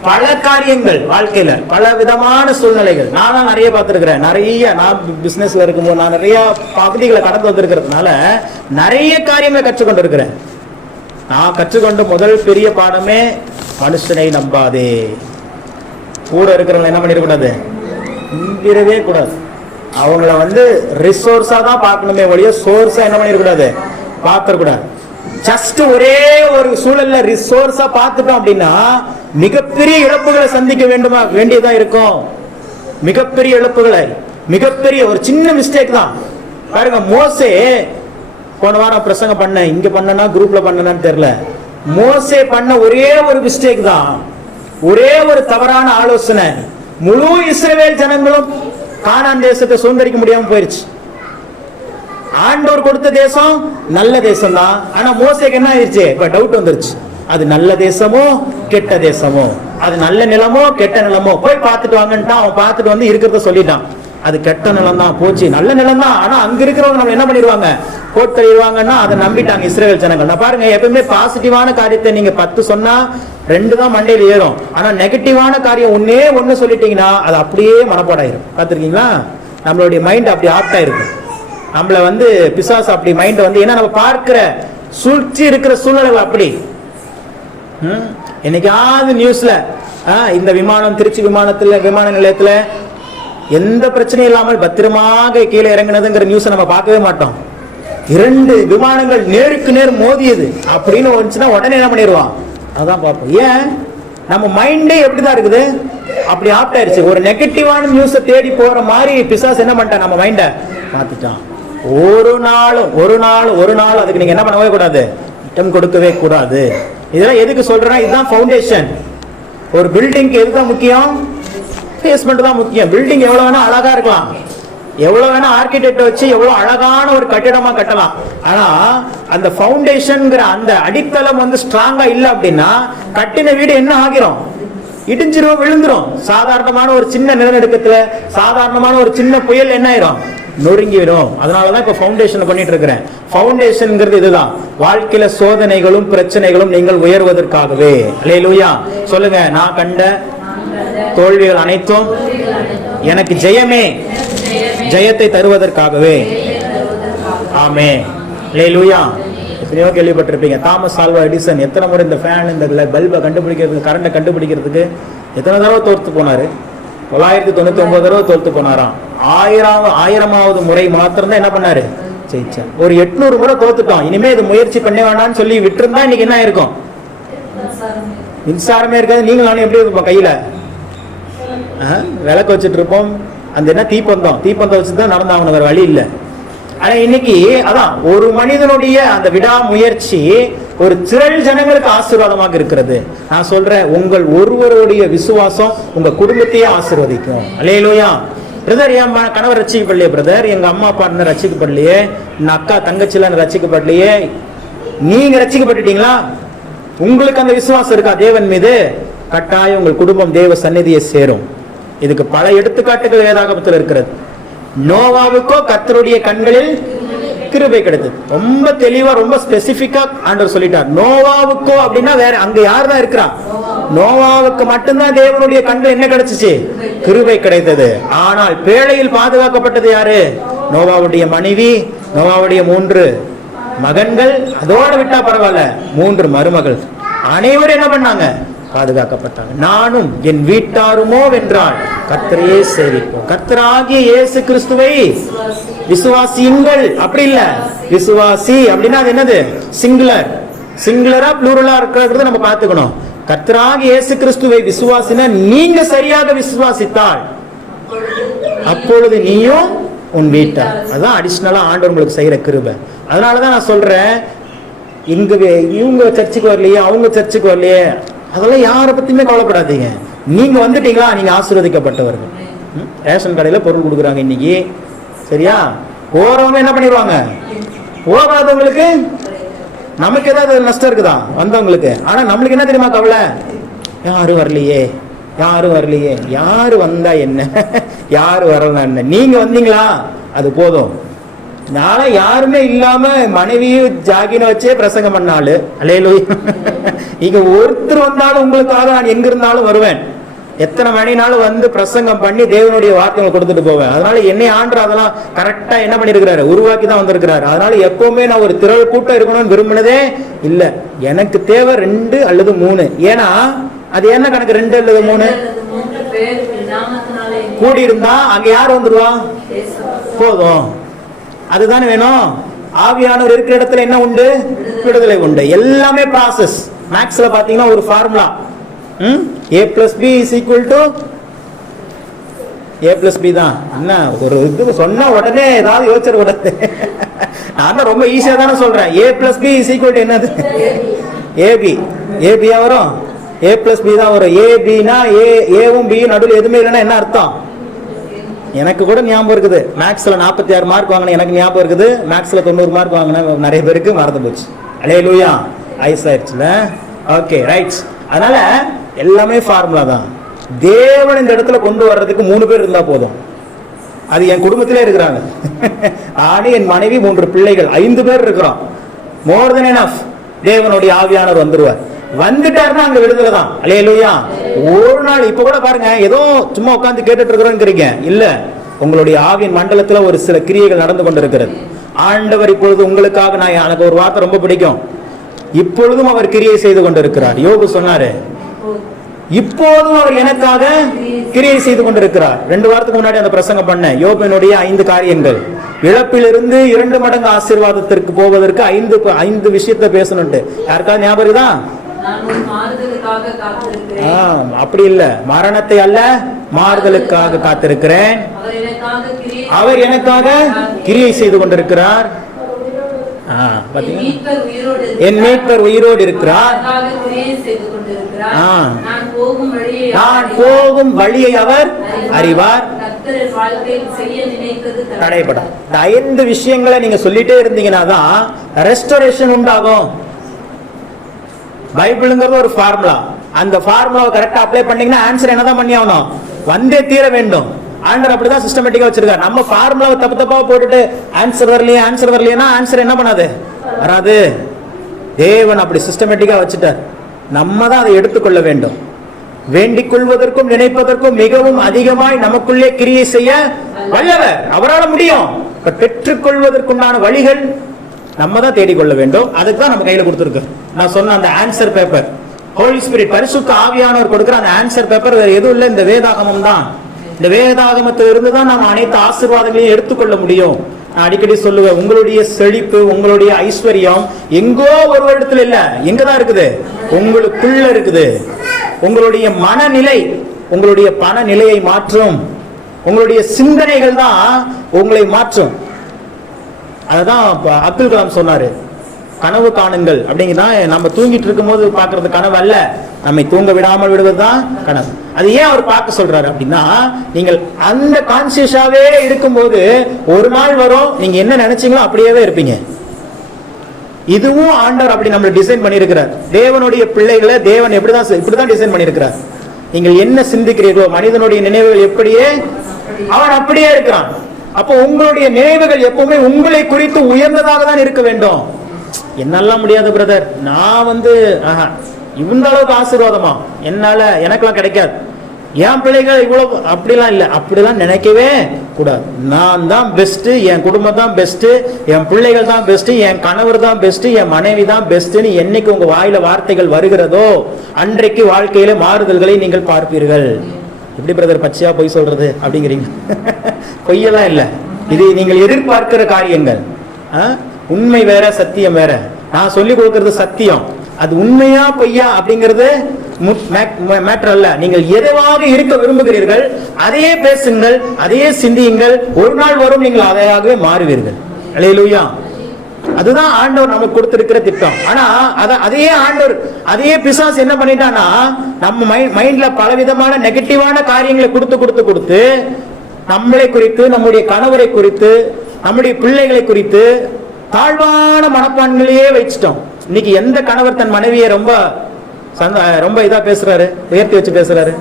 பல காரியங்கள் வாழ்க்கையில, பல விதமான சூழ்நிலைகள் நான் நிறைய பார்த்திருக்கிறேன். நான் பிசினஸ்ல இருக்கும்போது நான் நிறைய பகுதிகளை கடந்து வந்திருக்கிறதுனால நிறைய காரியங்களை கற்றுக்கொண்டிருக்கிறேன். நான் கற்றுக்கொண்ட முதல் பெரிய பாடமே, மனுஷனை நம்பாதே. கூட இருக்கிறவங்க என்ன பண்ணிடக்கூடாது? நம்பிடவே கூடாது. அவங்கள ரிசோர்ஸா தான் பார்க்கணுமே ஒழிய சோர்ஸா என்ன பண்ணிடக்கூடாது? பார்க்கக்கூடாது. ஜஸ்ட் ஒரே ஒரு சூழல்ல ரிசோர்ஸா பார்த்துட்டோம் அப்படின்னா மிகப்பெரிய இழப்புகளை சந்திக்க வேண்டியதா இருக்கும். மிகப்பெரிய இழப்புகளை, மிகப்பெரிய ஒரு சின்ன மிஸ்டேக் தான். பாருங்க, மோசே போன வாரம் பிரசங்கம் பண்ண, இங்க பண்ணனா குரூப்ல பண்ணனான்னு தெரியல. மோசே பண்ண ஒரே ஒரு மிஸ்டேக் தான், ஒரே ஒரு தவறான ஆலோசனை, முழு இஸ்ரவேல் ஜனங்களும் கானான் தேசத்தை சுதந்திரிக்க முடியாம போயிருச்சு. ஆண்டவர் கொடுத்த தேசம் நல்ல தேசம் தான். ஆனா மோசேக்கு என்ன ஆயிடுச்சு? இப்ப டவுட் வந்துருச்சு. அது நல்ல தேசமோ கெட்ட தேசமோ, அது நல்ல நிலமோ கெட்ட நிலமோ, போய் பார்த்துட்டு வாங்கன்ட்டு அவன் பார்த்துட்டு வந்து இருக்கிறத சொல்லிட்டான். அது கெட்ட நிலம் தான், போச்சு. நல்ல நிலம் தான், ஆனா அங்க இருக்கிறவங்க நம்ம என்ன பண்ணிடுவாங்க? போட்டுவாங்கன்னா அதை நம்பிட்டாங்க இஸ்ரவேல் ஜனங்கள். நான் பாருங்க, எப்பவுமே பாசிட்டிவான காரியத்தை நீங்க 10 சொன்னா 2 தான் மண்டையில ஏறும். ஆனா நெகட்டிவான காரியம் ஒண்ணு சொல்லிட்டீங்கன்னா அது அப்படியே மனப்பாடாயிரும். பார்த்திருக்கீங்களா? நம்மளுடைய மைண்ட் அப்படி ஆப்டா இருக்கும். நம்மள பிசாசு அப்படி மைண்ட் ஏன்னா நம்ம பார்க்கிற சூழ்ச்சி இருக்கிற சூழ்நிலை அப்படி. என்னைக்காவது நியூஸ்ல இந்த விமானம் திருச்சி விமான நிலையத்துல எந்த பிரச்சனையும் இல்லாமல் பத்திரமாக கீழே இறங்கினதுங்கிற நியூஸ் நம்ம பார்க்கவே மாட்டோம். 2 விமானங்கள் நேருக்கு நேர் மோதியது அப்படின்னு வந்துச்சுன்னா உடனே என்ன பண்ணிடுவான்? அதான் பார்ப்போம். ஏன்? நம்ம மைண்டே எப்படிதான் இருக்குது, அப்படி ஆப்ட் ஆயிடுச்சு. ஒரு நெகட்டிவான நியூஸை தேடி போற மாதிரி பிசாசு என்ன பண்ணிட்டான், நம்ம மைண்ட மாத்திட்டான். ஒரு நாள் அதுக்கு நீங்க என்ன பண்ணவே கூடாது, இடம் கொடுக்கவே கூடாது. இதெல்லாம் எதுக்கு சொல்றேன்னா, இதுதான் ஃபவுண்டேஷன். ஒரு பில்டிங்க்கு எதுதான் முக்கியம், பேஸ்மெண்ட் தான் முக்கியம். பில்டிங் எவ்வளவு வேணா அழகா இருக்கலாம், எவ்வளவு வேணா ஆர்கிடெக்ட் வச்சு எவ்வளவு அழகான ஒரு கட்டிடமா கட்டலாம். ஆனா அந்த ஃபவுண்டேஷன்ங்கிற அந்த அடித்தளம் வந்து ஸ்ட்ராங்கா இல்ல அப்படின்னா கட்டின வீடு என்ன ஆகிரும், இடிஞ்சிரும், விழுந்துரும். சாதாரணமான ஒரு சின்ன நிலநடுக்கத்துல, சாதாரணமான ஒரு சின்ன புயல் என்ன ஆயிரும், நொறுங்கிவிடும். அதனாலதான் இப்ப ஃபவுண்டேஷன் பண்ணிட்டு இருக்கிறேன். ஃபவுண்டேஷன்ங்கிறது இதுதான். வாழ்க்கையில சோதனைகளும் பிரச்சனைகளும் நீங்கள் உயர்வதற்காகவே. அல்லேலூயா சொல்லுங்க. நான் கண்ட தோல்விகள் அனைத்தும் எனக்கு ஜெயமே, ஜெயத்தை தருவதற்காகவே. ஆமென். அல்லேலூயா. எத்தனையோ கேள்விப்பட்டிருப்பீங்க. தாமஸ் ஆல்வா எடிசன் எத்தனை முறை இந்த ஃபேன், இந்த பல்பை கண்டுபிடிக்கிறதுக்கு, கரண்டை கண்டுபிடிக்கிறதுக்கு எத்தனை தடவை தோர்த்து போனாரு. 999 தடவை தோர்த்து போனாராம். 1000வது முறை மாத்திரம் தான் என்ன பண்ணாரு, ஜெயிச்சார். ஒரு 800 முறை தோத்துட்டோம், இனிமே இது முயற்சி பண்ண வேண்டாம்னு சொல்லி விட்டுருந்தா இன்னைக்கு என்ன இருக்கும், மின்சாரமே இருக்காது. நீங்க நானும் எப்படி இருப்போம், கையில விளக்கு வச்சுட்டு இருப்போம். அந்த என்ன தீப்பந்தம் வச்சுதான் நடந்தாங்க, வேற வழி இல்லை. ஆனா இன்னைக்கு அதான் ஒரு மனிதனுடைய அந்த விடாமுயற்சி ஒரு திரள் ஜனங்களுக்கு ஆசீர்வாதமாக இருக்கிறது. நான் சொல்றேன், உங்கள் ஒருவருடைய விசுவாசம் உங்க குடும்பத்தையே ஆசீர்வதிக்கும். அல்லேலூயா. பிரதர், என் கணவர் ரட்சிக்கப்படலையே, பிரதர் எங்க அம்மா அப்பா ரட்சிக்கப்படலையே, என் அக்கா தங்கச்சில ரட்சிக்கப்படலையே, நீங்க ரட்சிக்கப்பட்டுட்டீங்களா? உங்களுக்கு அந்த விசுவாசம் இருக்கா தேவன் மீது? கட்டாயம் உங்கள் குடும்பம் தேவ சந்நிதியை சேரும். இதுக்கு பல எடுத்துக்காட்டுகள் வேதாகமத்தில் இருக்கிறது. நோவாவுக்கோ கர்த்தருடைய கண்களில் கிருபை கிடைத்தது. ரொம்ப தெளிவா, ரொம்ப ஸ்பெசிபிக்கா ஆண்டவர் சொல்லிட்டார். நோவாவுக்கோ அப்படின்னா வேற அங்க யார் தான் இருக்கிறா, நோவாவுக்கு மட்டும்தான் தேவனுடைய கண்கள் என்ன கிடைச்சிச்சு, கிருபை கிடைத்தது. ஆனால் பேழையில் பாதுகாக்கப்பட்டது யாரு, நோவாவுடைய மனைவி, நோவாவுடைய 3 மகன்கள், அதோட விட்டா பரவாயில்ல 3 மருமகள், அனைவரும் என்ன பண்ணாங்க, பாதுகாக்கப்பட்டாங்க. நானும் என் வீட்டாருமோ வென்றால் கர்த்தரையே சேவிப்போம். கர்த்தராகிய இயேசு கிறிஸ்துவை விசுவாசியுங்கள். அப்படி இல்ல, விசுவாசி அப்படின்னா அது என்னது, சிங்குலரா ப்ளூரலா இருக்கிறது நம்ம பார்த்துக்கணும். கர்த்தராகிய இயேசு கிறிஸ்துவை விசுவாசினா, நீங்க சரியாக விசுவாசித்தால் அப்பொழுது நீயும் உன் வீட்டார். அதான் அடிஷனலா ஆண்டவர் உங்களுக்கு செய்யற கிருபை. அதனாலதான் நான் சொல்றேன், இவங்க சர்ச்சுக்கு வரலையே, அவங்க சர்ச்சுக்கு வரலையே, அதெல்லாம் யாரை பத்தியுமே கவலைப்படாதீங்க. நீங்க வந்துட்டீங்களா, நீங்க ஆசீர்வதிக்கப்பட்டவர்கள். ரேஷன் கடையில பொருள் கொடுக்குறாங்க இன்னைக்கு, சரியா? போறவங்க என்ன பண்ணிடுவாங்க, போகாதவங்களுக்கு நமக்கு ஏதாவது நஷ்டம் இருக்குதா வந்தவங்களுக்கு. ஆனா நம்மளுக்கு என்ன தெரியுமா கவலை, யாரும் வரலையே, யாரு வந்தா என்ன, யாரு வரலாம் என்ன, நீங்க வந்தீங்களா அது போதும். நாளை யாருமே இல்லாம மனைவியும் ஜாகின வச்சே பிரசங்கம் பண்ணாலு, அல்லேலூயா. இங்க ஒருத்தர் வந்தாலும் உங்களுக்காக நான் எங்க இருந்தாலும் வருவேன். எத்தனை மணினாலும் வந்து பிரசங்கம் பண்ணி தேவனுடைய வார்த்தைகளை கொடுத்துட்டு போவேன். அதனால என்னை ஆண்டு அதெல்லாம் கரெக்டா என்ன பண்ணிருக்கிறாரு, உருவாக்கி தான் வந்திருக்கிறாரு. அதனால எப்பவுமே நான் ஒரு திரள் கூட்டம் இருக்கணும்னு விரும்பினதே இல்ல. எனக்கு தேவை 2 அல்லது 3. ஏன்னா அது என்ன கணக்கு, 2 அல்லது 3 கூடி இருந்தா அங்க யார் வந்துருவா, போதும். அதுதானே வேணும். ஆவியானவர் இருக்கிற இடத்துல என்ன உண்டு, விடுதலை உண்டு. எல்லாமே ப்ராசஸ். மேக்ஸ்ல பாத்தீங்கன்னா ஒரு ஃபார்முலா, a+b = a+b தான். என்ன ஒரு இது சொன்னா உடனே ஏதாவது யோசிச்சிட கூடாது. நான் தான் ரொம்ப ஈஸியா தானே சொல்றேன். a+b = என்னது, ab வரும், a+b தான் வரும். abனா a-வும் b நடுவில் எதுவுமே இல்லைன்னா என்ன அர்த்தம்? எனக்கு கூட ஞாபகம் இருக்குது, மேக்ஸ்ல 46 மார்க் வாங்கின எனக்கு ஞாபகம் இருக்குது. மேக்ஸ்ல 90 மார்க் வாங்கின நிறைய பேருக்கு மறந்து போச்சு. அல்லேலூயா, ஐசாயிடுச்சுல. Okay, right. அதனால எல்லாமே ஃபார்முலா தான். தேவன் இந்த இடத்துல கொண்டு வர்றதுக்கு 3 பேர் இருந்தா போதும். அது என் குடும்பத்திலே இருக்கிறாங்க. நானே, என் மனைவி, 3 பிள்ளைகள், 5 பேர் இருக்கிறோம். மோர் தென் எனஃப். தேவனுடைய ஆவியானவர் வந்துருவார். வந்துட்டாருன்னா அங்க விடுதலை தான். அல்லேலூயா. ஒரு நாள் இப்ப கூட பாருங்க, ஏதோ சும்மா உட்கார்ந்து கேட்டுட்டு இருக்கிறோங்கிறீங்க இல்ல, உங்களுடைய ஆவியின் மண்டலத்துல ஒரு சில கிரியைகள் நடந்து கொண்டிருக்கிறது. ஆண்டவர் இப்பொழுது உங்களுக்காக, எனக்கு ஒரு வார்த்தை ரொம்ப பிடிக்கும், இப்பொழுதும் அவர் கிரியை செய்து கொண்டிருக்கிறார். யோபு சொன்னாரு, இப்போதும் அவர் எனக்காக கிரியை செய்து கொண்டிருக்கிறார். 2 வாரத்துக்கு முன்னாடி அந்த பிரசங்கம் பண்ண யோபினுடைய 5 காரியங்கள். இழப்பிலிருந்து 2 மடங்கு ஆசீர்வாதத்திற்கு போவதற்கு 5 விஷயத்தை பேசணும்ட்டு யாருக்காவது ஞாபகம் தான்? அப்படி இல்ல, மரணத்தை அல்ல மாறுதலுக்காக காத்திருக்கிறேன். அவர் எனக்காக கிரியை செய்து கொண்டிருக்கிறார். என் மீட்பர் உயிரோடு இருக்கிறார். நான் போகும் வழியை அவர் அறிவார். தடைப்படும். 5 விஷயங்களை நீங்க சொல்லிட்டே இருந்தீங்கன்னா தான் ரெஸ்டோரேஷன் உண்டாகும். பைபிள்ங்கிறது ஒரு ஃபார்முலா. அந்த ஃபார்முலாவை கரெக்டா அப்ளை பண்ணீங்கன்னா ஆன்சர் என்னதான் பண்ணி ஆகணும், வந்தே தீர வேண்டும். ஆண்டவர் அப்படிதான் சிஸ்டமேட்டிக்கா வச்சிருக்காரு. நம்ம ஃபார்முலாவை தப்பா போட்டுட்டு ஆன்சர் வரலையா ஆன்சர் என்ன பண்ணாது, வராது. தேவன் அப்படி சிஸ்டமேட்டிக்கா வச்சுட்டார். நம்ம தான் அதை எடுத்துக்கொள்ள வேண்டும். வேண்டிக் கொள்வதற்கும் நினைப்பதற்கும் மிகவும் அதிகமாய் நமக்குள்ளே கிரியை செய்ய வல்லவர். அவரால் முடியும். பெற்றுக்கொள்வதற்குண்டான வழிகள் நம்ம தான் தேடிக்கொள்ள வேண்டும். அதுக்கு தான் நம்ம கையில கொடுத்துருக்கு. நான் சொன்ன அந்த ஆன்சர் பேப்பர், ஹோலி ஸ்பிரிட் பரிசுத்த ஆவியானவர் கொடுக்கிற அந்த ஆன்சர் பேப்பர் வேற எதுவும் இல்லை, இந்த வேதாகமம் தான். இந்த வேதாகமத்தில் இருந்து தான் நாம் அனைத்து ஆசீர்வாதங்களையும் எடுத்துக்கொள்ள முடியும். நான் அடிக்கடி சொல்லுவேன், உங்களுடைய செழிப்பு, உங்களுடைய ஐஸ்வர்யம் எங்கோ ஒரு இடத்துல இல்ல, எங்கதான் இருக்குது, உங்களுக்குள்ள இருக்குது. உங்களுடைய மனநிலை உங்களுடைய பண நிலையை மாற்றும். உங்களுடைய சிந்தனைகள் தான் உங்களை மாற்றும். அதுதான் அப்துல் கலாம் சொன்னாரு, கனவு காணுங்கள் அப்படிங்கிறதா. நம்ம தூங்கிட்டு இருக்கும் போது பாக்குறது கனவு அல்ல, நம்மை தூங்க விடாமல் விடுவதுதான் கனவு. அது ஏன் அவர் பார்க்க சொல்றாரு அப்படின்னா, நீங்கள் அந்த கான்சியஸாவே இருக்கும்போது ஒரு நாள் வரும், நீங்க என்ன நினைச்சீங்களோ அப்படியே இருப்பீங்க. இதுவும் ஆண்டவர் அப்படி நம்ம டிசைன் பண்ணியிருக்கிறார். தேவனுடைய பிள்ளைகளை தேவன் இப்படிதான் டிசைன் பண்ணியிருக்கிறார். நீங்கள் என்ன சிந்திக்கிறீர்களோ, மனிதனுடைய நினைவுகள் எப்படியே அவன் அப்படியே இருக்கிறான். அப்போ உங்களுடைய நினைவுகள் எப்பவுமே உங்களை குறித்து உயர்ந்ததாக தான் இருக்க வேண்டும். என்னெல்லாம் முடியாது பிரதர், நான் இந்த அளவுக்கு ஆசீர்வாதமா என்னால எனக்கெல்லாம் கிடைக்காது, என் பிள்ளைகள் இவ்வளவு, அப்படிலாம் இல்லை, அப்படிலாம் நினைக்கவே கூடாது. நான் தான் பெஸ்ட், என் குடும்பம் தான் பெஸ்ட், என் பிள்ளைகள் தான் பெஸ்ட், என் கணவர் தான் பெஸ்ட், என் மனைவி தான் பெஸ்ட்னு என்னைக்கு உங்க வாயில வார்த்தைகள் வருகிறதோ அன்றைக்கு வாழ்க்கையில மாறுதல்களை நீங்கள் பார்ப்பீர்கள். எப்படி பிரதர் பச்சையா பொய் சொல்றது அப்படிங்கிறீங்க? பொய்யெல்லாம் இல்லை, இது நீங்கள் எதிர்பார்க்கிற காரியங்கள். உண்மை வேற, சத்தியம் வேற. நான் சொல்லி கொடுக்கிறது சத்தியம், அது உண்மையா பொய்யா அப்படிங்கிறது மேட்டர் அல்ல. நீங்கள் எதுவாக இருக்க விரும்புகிறீர்கள் அதையே பேசுங்கள், அதையே சிந்தியுங்கள். ஒரு நாள் வரும் நீங்கள் அதையாகவே மாறுவீர்கள். அல்லேலூயா. அதுதான் ஆண்டவர் நமக்கு கொடுத்திருக்கிற திட்டம். ஆனா அதையே ஆண்டவர், அதையே பிசாசு என்ன பண்ணிட்டான்னா, நம்ம மைண்ட்ல பலவிதமான நெகட்டிவான காரியங்களை கொடுத்து நம்மளை குறித்து, நம்முடைய கணவரை குறித்து, நம்முடைய பிள்ளைகளை குறித்து தாழ்வான மனப்பான்மையிலேயே வச்சுட்டோம். இன்னைக்கு எந்த கணவர் தன் மனைவியை ரொம்ப இதா பேசுறாரு, உயர்த்தி வச்சு பேசுறாரு?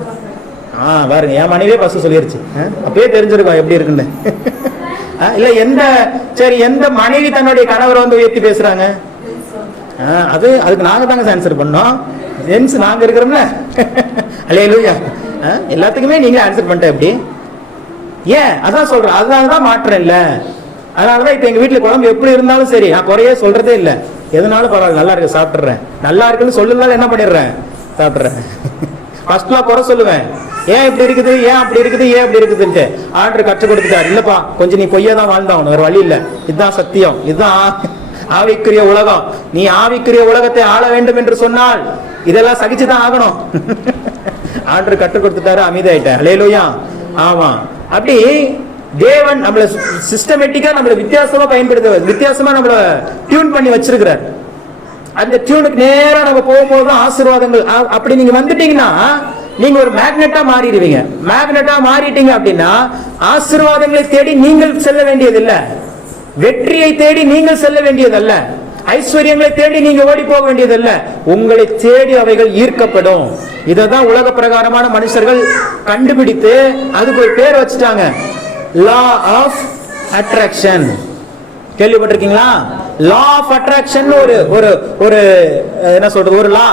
பாருங்க, என் மனைவியே பசு சொல்லிருச்சு, அப்பயே தெரிஞ்சிருக்கோம் எப்படி இருக்குன்னு. இல்ல எந்த மனைவி தன்னுடைய கணவரை உயர்த்தி பேசுறாங்க? அதுக்கு நாங்க தாங்க ஆன்சர் பண்ணோம். ஜென்ஸ் நாங்க இருக்கிறோம்ல. அல்லேலூயா. எல்லாத்துக்குமே நீங்க ஆன்சர் பண்ணிட்ட எப்படி? ஏன் அதான் சொல்றேன், அதனாலதான் மாற்றம் இல்ல. அதனாலதான் இப்ப எங்க வீட்டுல குழம்பு எப்படி இருந்தாலும் சரி, நான் குறையே சொல்றதே இல்லை. எதனாலும் பரவாயில்ல, நல்லா இருக்கு சாப்பிட்டுறேன். நல்லா இருக்குன்னு சொல்லுனாலும் என்ன பண்ணிடுறேன், சாப்பிட்றேன். ஃபர்ஸ்ட்லாம் குறை சொல்லுவேன், ஏன் இப்படி இருக்குது, ஏன் அப்படி இருக்குது, ஏன் அப்படி இருக்குதுன்ட்டு. ஆர்டர் கற்றுக் கொடுத்துட்டாரு, இல்லப்பா கொஞ்சம் நீ பொய்யா தான் வாழ்ந்தாகணும், வேற வழி இல்லை, இதுதான் சத்தியம், இதுதான் ஆவிக்குரிய உலகம். நீ ஆவிக்குரிய உலகத்தை ஆள வேண்டும் என்று சொன்னால் இதெல்லாம் சகிச்சுதான் ஆகணும். ஆர்டர் கற்றுக் கொடுத்துட்டாரு, அமைதியாயிட்டேன். அல்லேலூயா. ஆமா, அப்படி தேவன் நம்மள சிஸ்டமேட்டிக்கா நம்மள வித்தியாசமா வித்தியாசமா நம்மள டியூன் பண்ணி வச்சிருக்கிறார். அந்த டியூனுக்கு நேரா நம்ம போகும்போது ஆசீர்வாதங்கள். அப்படி நீங்க வந்துட்டீங்கன்னா நீங்க ஒரு மேக்னெட்டா மாறிடுவீங்க. மேக்னெட்டா மாறிட்டீங்க அப்படின்னா ஆசீர்வாதங்களை தேடி நீங்கள் செல்ல வேண்டியதில்லை, வெற்றியை தேடி நீங்கள் செல்ல வேண்டியதல்ல, ஐஸ்வர்யங்களை தேடி நீங்க ஓடி போக வேண்டியதல்ல, உங்களை தேடி அவைகள் ஈர்க்கப்படும். இததான் உலக பிரகாரமான மனுஷர்கள் கண்டுபிடித்து அதுக்கு ஒரு பேர் வச்சுட்டாங்க, லா ஆஃப் அட்ராக்ஷன். கேள்விப்பட்டிருக்கீங்களா? லா ஆஃப் அட்ராக்ஷன் ஒரு என்ன சொல்றது, ஒரு லா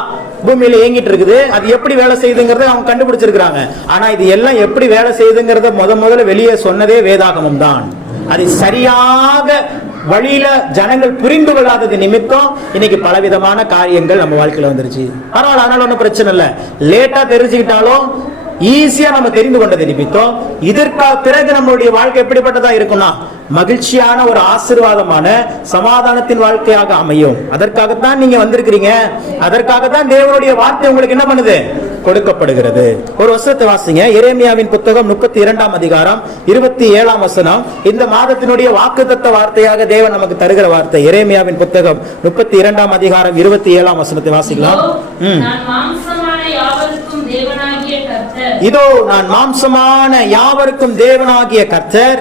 பூமியில இயங்கிட்டு இருக்குது. அது எப்படி வேலை செய்யுதுங்கிறத அவங்க கண்டுபிடிச்சிருக்காங்க. ஆனா இது எல்லாம் எப்படி வேலை செய்யுதுங்கிறத முதல்ல வெளியே சொன்னதே வேதாகமம் தான். அது சரியாக வழியில ஜனங்கள் புரிந்து கொள்ளாதது நிமித்தம் இன்னைக்கு பலவிதமான காரியங்கள் நம்ம வாழ்க்கையில வந்துருச்சு. பரவாயில்ல, அதனால ஒன்றும் பிரச்சனை இல்லை. லேட்டா தெரிஞ்சுக்கிட்டாலும் ஈஸியா நம்ம தெரிந்து கொண்டதை நிமித்தம் இதற்காக பிறகு நம்மளுடைய வாழ்க்கை எப்படிப்பட்டதா இருக்கும்னா மகிழ்ச்சியான ஒரு ஆசீர்வாதமான சமாதானத்தின் வாழ்க்கையாக அமையும். அதற்காகத்தான் நீங்க வந்திருக்கிறீங்க. அதற்காகத்தான் தேவனுடைய வார்த்தை உங்களுக்கு என்ன பண்ணுது, கொடுக்கப்படுகிறது. ஒரு வசனத்தை வாசிங்க. எரேமியாவின் புத்தகம் 32ஆம் அதிகாரம் 27ஆம் வசனம். இந்த மாதத்தினுடைய வாக்குத்தத்த வார்த்தையாக தேவன் நமக்கு தருகிற வார்த்தை. எரேமியாவின் புத்தகம் 32ஆம் அதிகாரம் 27ஆம் வசனத்தை வாசிக்கலாம். இதோ நான் மாம்சமான யாவருக்கும் தேவனாகிய கர்த்தர்,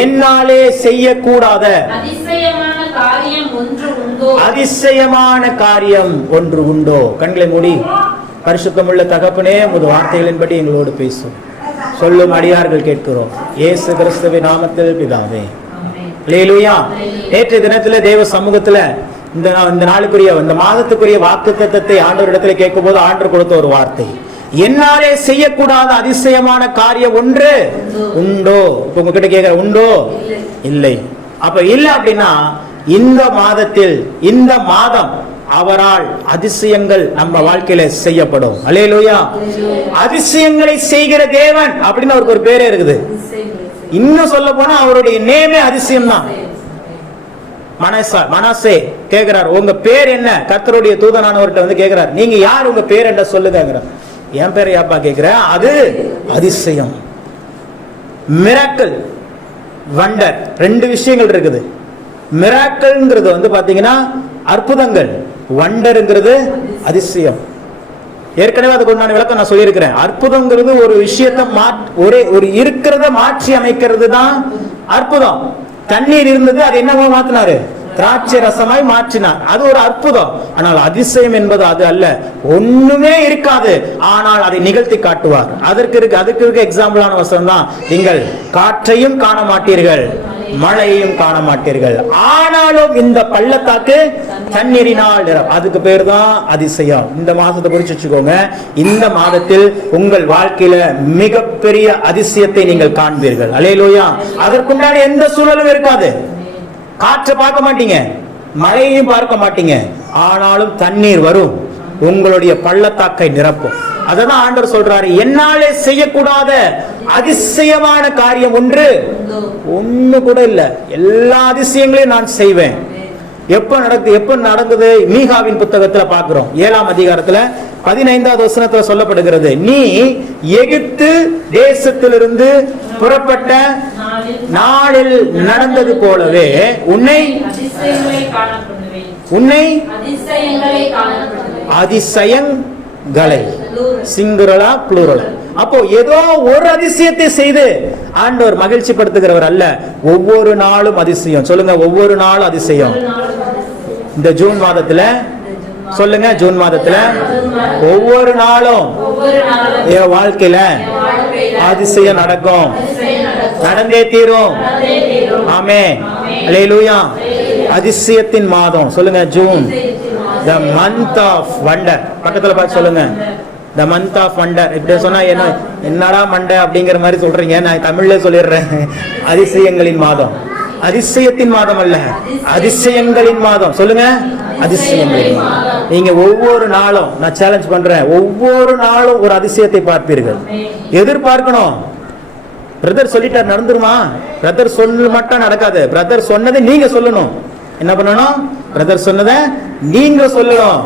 என்னாலே செய்யக்கூடாத அதிசயமான காரியம் ஒன்று உண்டோ? கண்களை மூடி. பரிசுத்தமுள்ள தகப்பனே, உமது வார்த்தைகளின்படி எங்களோடு பேசும். சொல்லும் அடியார்கள் கேட்கிறோம். இயேசு கிறிஸ்துவின் நாமத்தில் பிதாவே, அல்லேலூயா. நேற்றைய தினத்துல தேவ சமூகத்துல இந்த நாளுக்குரிய இந்த மாதத்துக்குரிய வாக்குத்தத்தத்தை ஆண்டவரிடத்துல கேட்கும் போது ஆண்டவர் கொடுத்த ஒரு வார்த்தை, என்னாலே செய்யக்கூடாத அதிசயமான காரியம் ஒன்று உண்டோ? இப்ப உங்ககிட்ட கேட்கிற உண்டோ? இல்லை. அப்ப இல்ல அப்படின்னா இந்த மாதத்தில், இந்த மாதம் அவரால் அதிசயங்கள் நம்ம வாழ்க்கையில செய்யப்படும். அல்லேலூயா. அதிசயங்களை செய்கிற தேவன் அப்படின்னு அவருக்கு ஒரு பேரே இருக்குது. இன்னும் சொல்ல போனா அவருடைய நேமே அதிசயம் தான். மனாசே கேட்கிறார், உங்க பேர் என்ன? கர்த்தருடைய தூதனானவர்கிட்ட வந்து கேட்கிறார், நீங்க யார், உங்க பேர் என்ன சொல்லுங்க. என் பேரை யாப்பா கேட்கிற? அது அதிசயம். மிராக்கிள், வண்டர், ரெண்டு விஷயங்கள் இருக்குது. மிராக்கிள்ங்கிறது வந்து பாத்தீங்கன்னா அற்புதங்கள், வண்டர்ங்கிறது அதிசயம். ஏற்கனவே அதுக்கு உண்டான விளக்கம் நான் சொல்லியிருக்கிறேன். அற்புதங்கிறது ஒரு விஷயத்தை ஒரு இருக்கிறத மாற்றி அமைக்கிறது தான் அற்புதம். தண்ணீர் இருந்தது, அது என்னவா மாத்தினாரு? திராட்சை ரசமாய் மாற்றினார். அது ஒரு அற்புதம். ஆனால் அதிசயம் என்பது அது அல்ல. ஒண்ணுமே இருக்காது, ஆனால் அதை நிகழ்த்தி காட்டுவார். அதுக்கு இருக்க எக்ஸாம்பிளான வசனம் தான், நீங்கள் காற்றையும் காண மாட்டீர்கள், மழையையும் காண மாட்டீர்கள், ஆனாலும் இந்த பள்ளத்தாக்கு தண்ணீரினால் நிறம். அதுக்கு பேர் தான் அதிசயம். இந்த மாதத்தை குறிச்சு வச்சுக்கோங்க. இந்த மாதத்தில் உங்கள் வாழ்க்கையில மிகப்பெரிய அதிசயத்தை நீங்கள் காண்பீர்கள். அல்லேலூயா. அதற்குண்டான எந்த சூழலும் இருக்காது. காற்றை பார்க்க மாட்டீங்க, மழையையும் பார்க்க மாட்டீங்க, ஆனாலும் தண்ணீர் வரும், உங்களுடைய பள்ளத்தாக்கை நிரப்பும். அதான் ஆண்டவர் சொல்றாரு, என்னாலே செய்யக்கூடாத அதிசயமான காரியம் ஒண்ணு கூட இல்ல, எல்லா அதிசயங்களையும் நான் செய்வேன். எப்ப நடக்குது? மீகாவின் புத்தகத்துல பாக்குறோம். 7ஆம் அதிகாரத்துல 15வது வசனத்துல சொல்லப்படுகிறது, நீ எகிப்து தேசத்திலிருந்து புறப்பட்ட நாளில் நடந்தது போலவே உன்னை அதிசயங்களை, சிங்குரலா புளூரலா? அப்போ ஏதோ ஒரு அதிசயத்தை செய்து ஆண்டவர் மகிழ்ச்சி படுத்துகிறவர் அல்ல. ஒவ்வொரு நாளும் அதிசயம். சொல்லுங்க, ஒவ்வொரு நாளும் அதிசயம். இந்த ஜூன் மாதத்துல சொல்லுங்க, ஜூன் மாதத்துல ஒவ்வொரு நாளும் என் வாழ்க்கையில அதிசயம் நடக்கும், நடந்தே தீரும். ஆமென், அல்லேலூயா. அதிசயத்தின் மாதம். சொல்லுங்க, June, the month of wonder. பக்கத்துல பார்த்து சொல்லுங்க, the month of wonder. இப்படி சொன்னா என்னடா மண்டை அப்படிங்கிற மாதிரி சொல்றீங்க. நான் தமிழ்ல சொல்லிடுறேன். அதிசயங்களின் மாதம். அதிசயத்தின் மாதம் அல்ல, அதிசயங்களின் மாதம். சொல்லுங்க, அதிசயங்களின் மாதம். நீங்க ஒவ்வொரு நாளும், நான் சேலஞ்ச் பண்றேன், ஒவ்வொரு நாளும் ஒரு அதிசயத்தை பார்ப்பீர்கள். எதிர்பார்க்கணும். பிரதர் சொல்லிட்டார், நடந்துருமா? பிரதர் சொல்ல மட்டும் நடக்காது. பிரதர் சொன்னதை நீங்க சொல்லணும். என்ன பண்ணணும்? பிரதர் சொன்னதை நீங்க சொல்லணும்.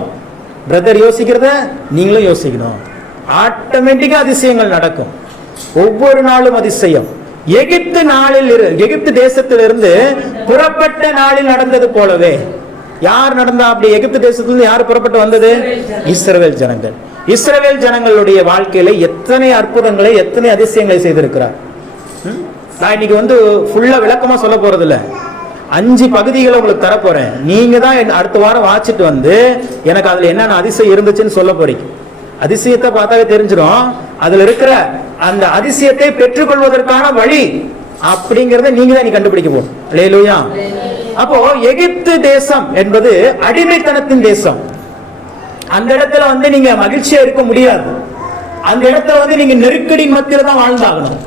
பிரதர் யோசிக்கிறத நீங்களும் யோசிக்கணும். ஆட்டோமேட்டிக்கா அதிசயங்கள் நடக்கும். ஒவ்வொரு நாளும் அதிசயம். எகிப்து தேசத்திலிருந்து புறப்பட்ட நாளில் நடந்தது போலவே. யார் நடந்தா? அப்படி எகிப்து தேசத்திலிருந்து யார் புறப்பட்டு வந்தது? இஸ்ரவேல் ஜனங்கள். இஸ்ரவேல் ஜனங்களுடைய வாழ்க்கையில எத்தனை அற்புதங்களை, எத்தனை அதிசயங்களை செய்திருக்கிறார். நான் இன்னைக்கு வந்து ஃபுல்லா விளக்கமா சொல்ல போறது இல்ல, 5 பகுதிகளை உங்களுக்கு தரப்போறேன். நீங்க தான் அடுத்த வாரம் வாசிட்டு வந்து எனக்கு அதுல என்னென்ன அதிசயம் இருந்துச்சுன்னு சொல்ல போறீங்க. அதிசயத்தை பார்த்தாவே தெரிஞ்சிடும். அதுல இருக்கிற அந்த அதிசயத்தை பெற்றுக்கொள்வதற்கான வழி அப்படிங்கறத நீங்க தான் கண்டுபிடிக்க போறோம். அல்லேலூயா. அப்போ எகிப்து தேசம் என்பது அடிமைத்தனத்தின் தேசம். அந்த இடத்துல வந்து நீங்க மகிழ்ச்சியா இருக்க முடியாது. அந்த இடத்துல வந்து நீங்க நெருக்கடி மத்தியில தான் வாழ்ந்தாகணும்.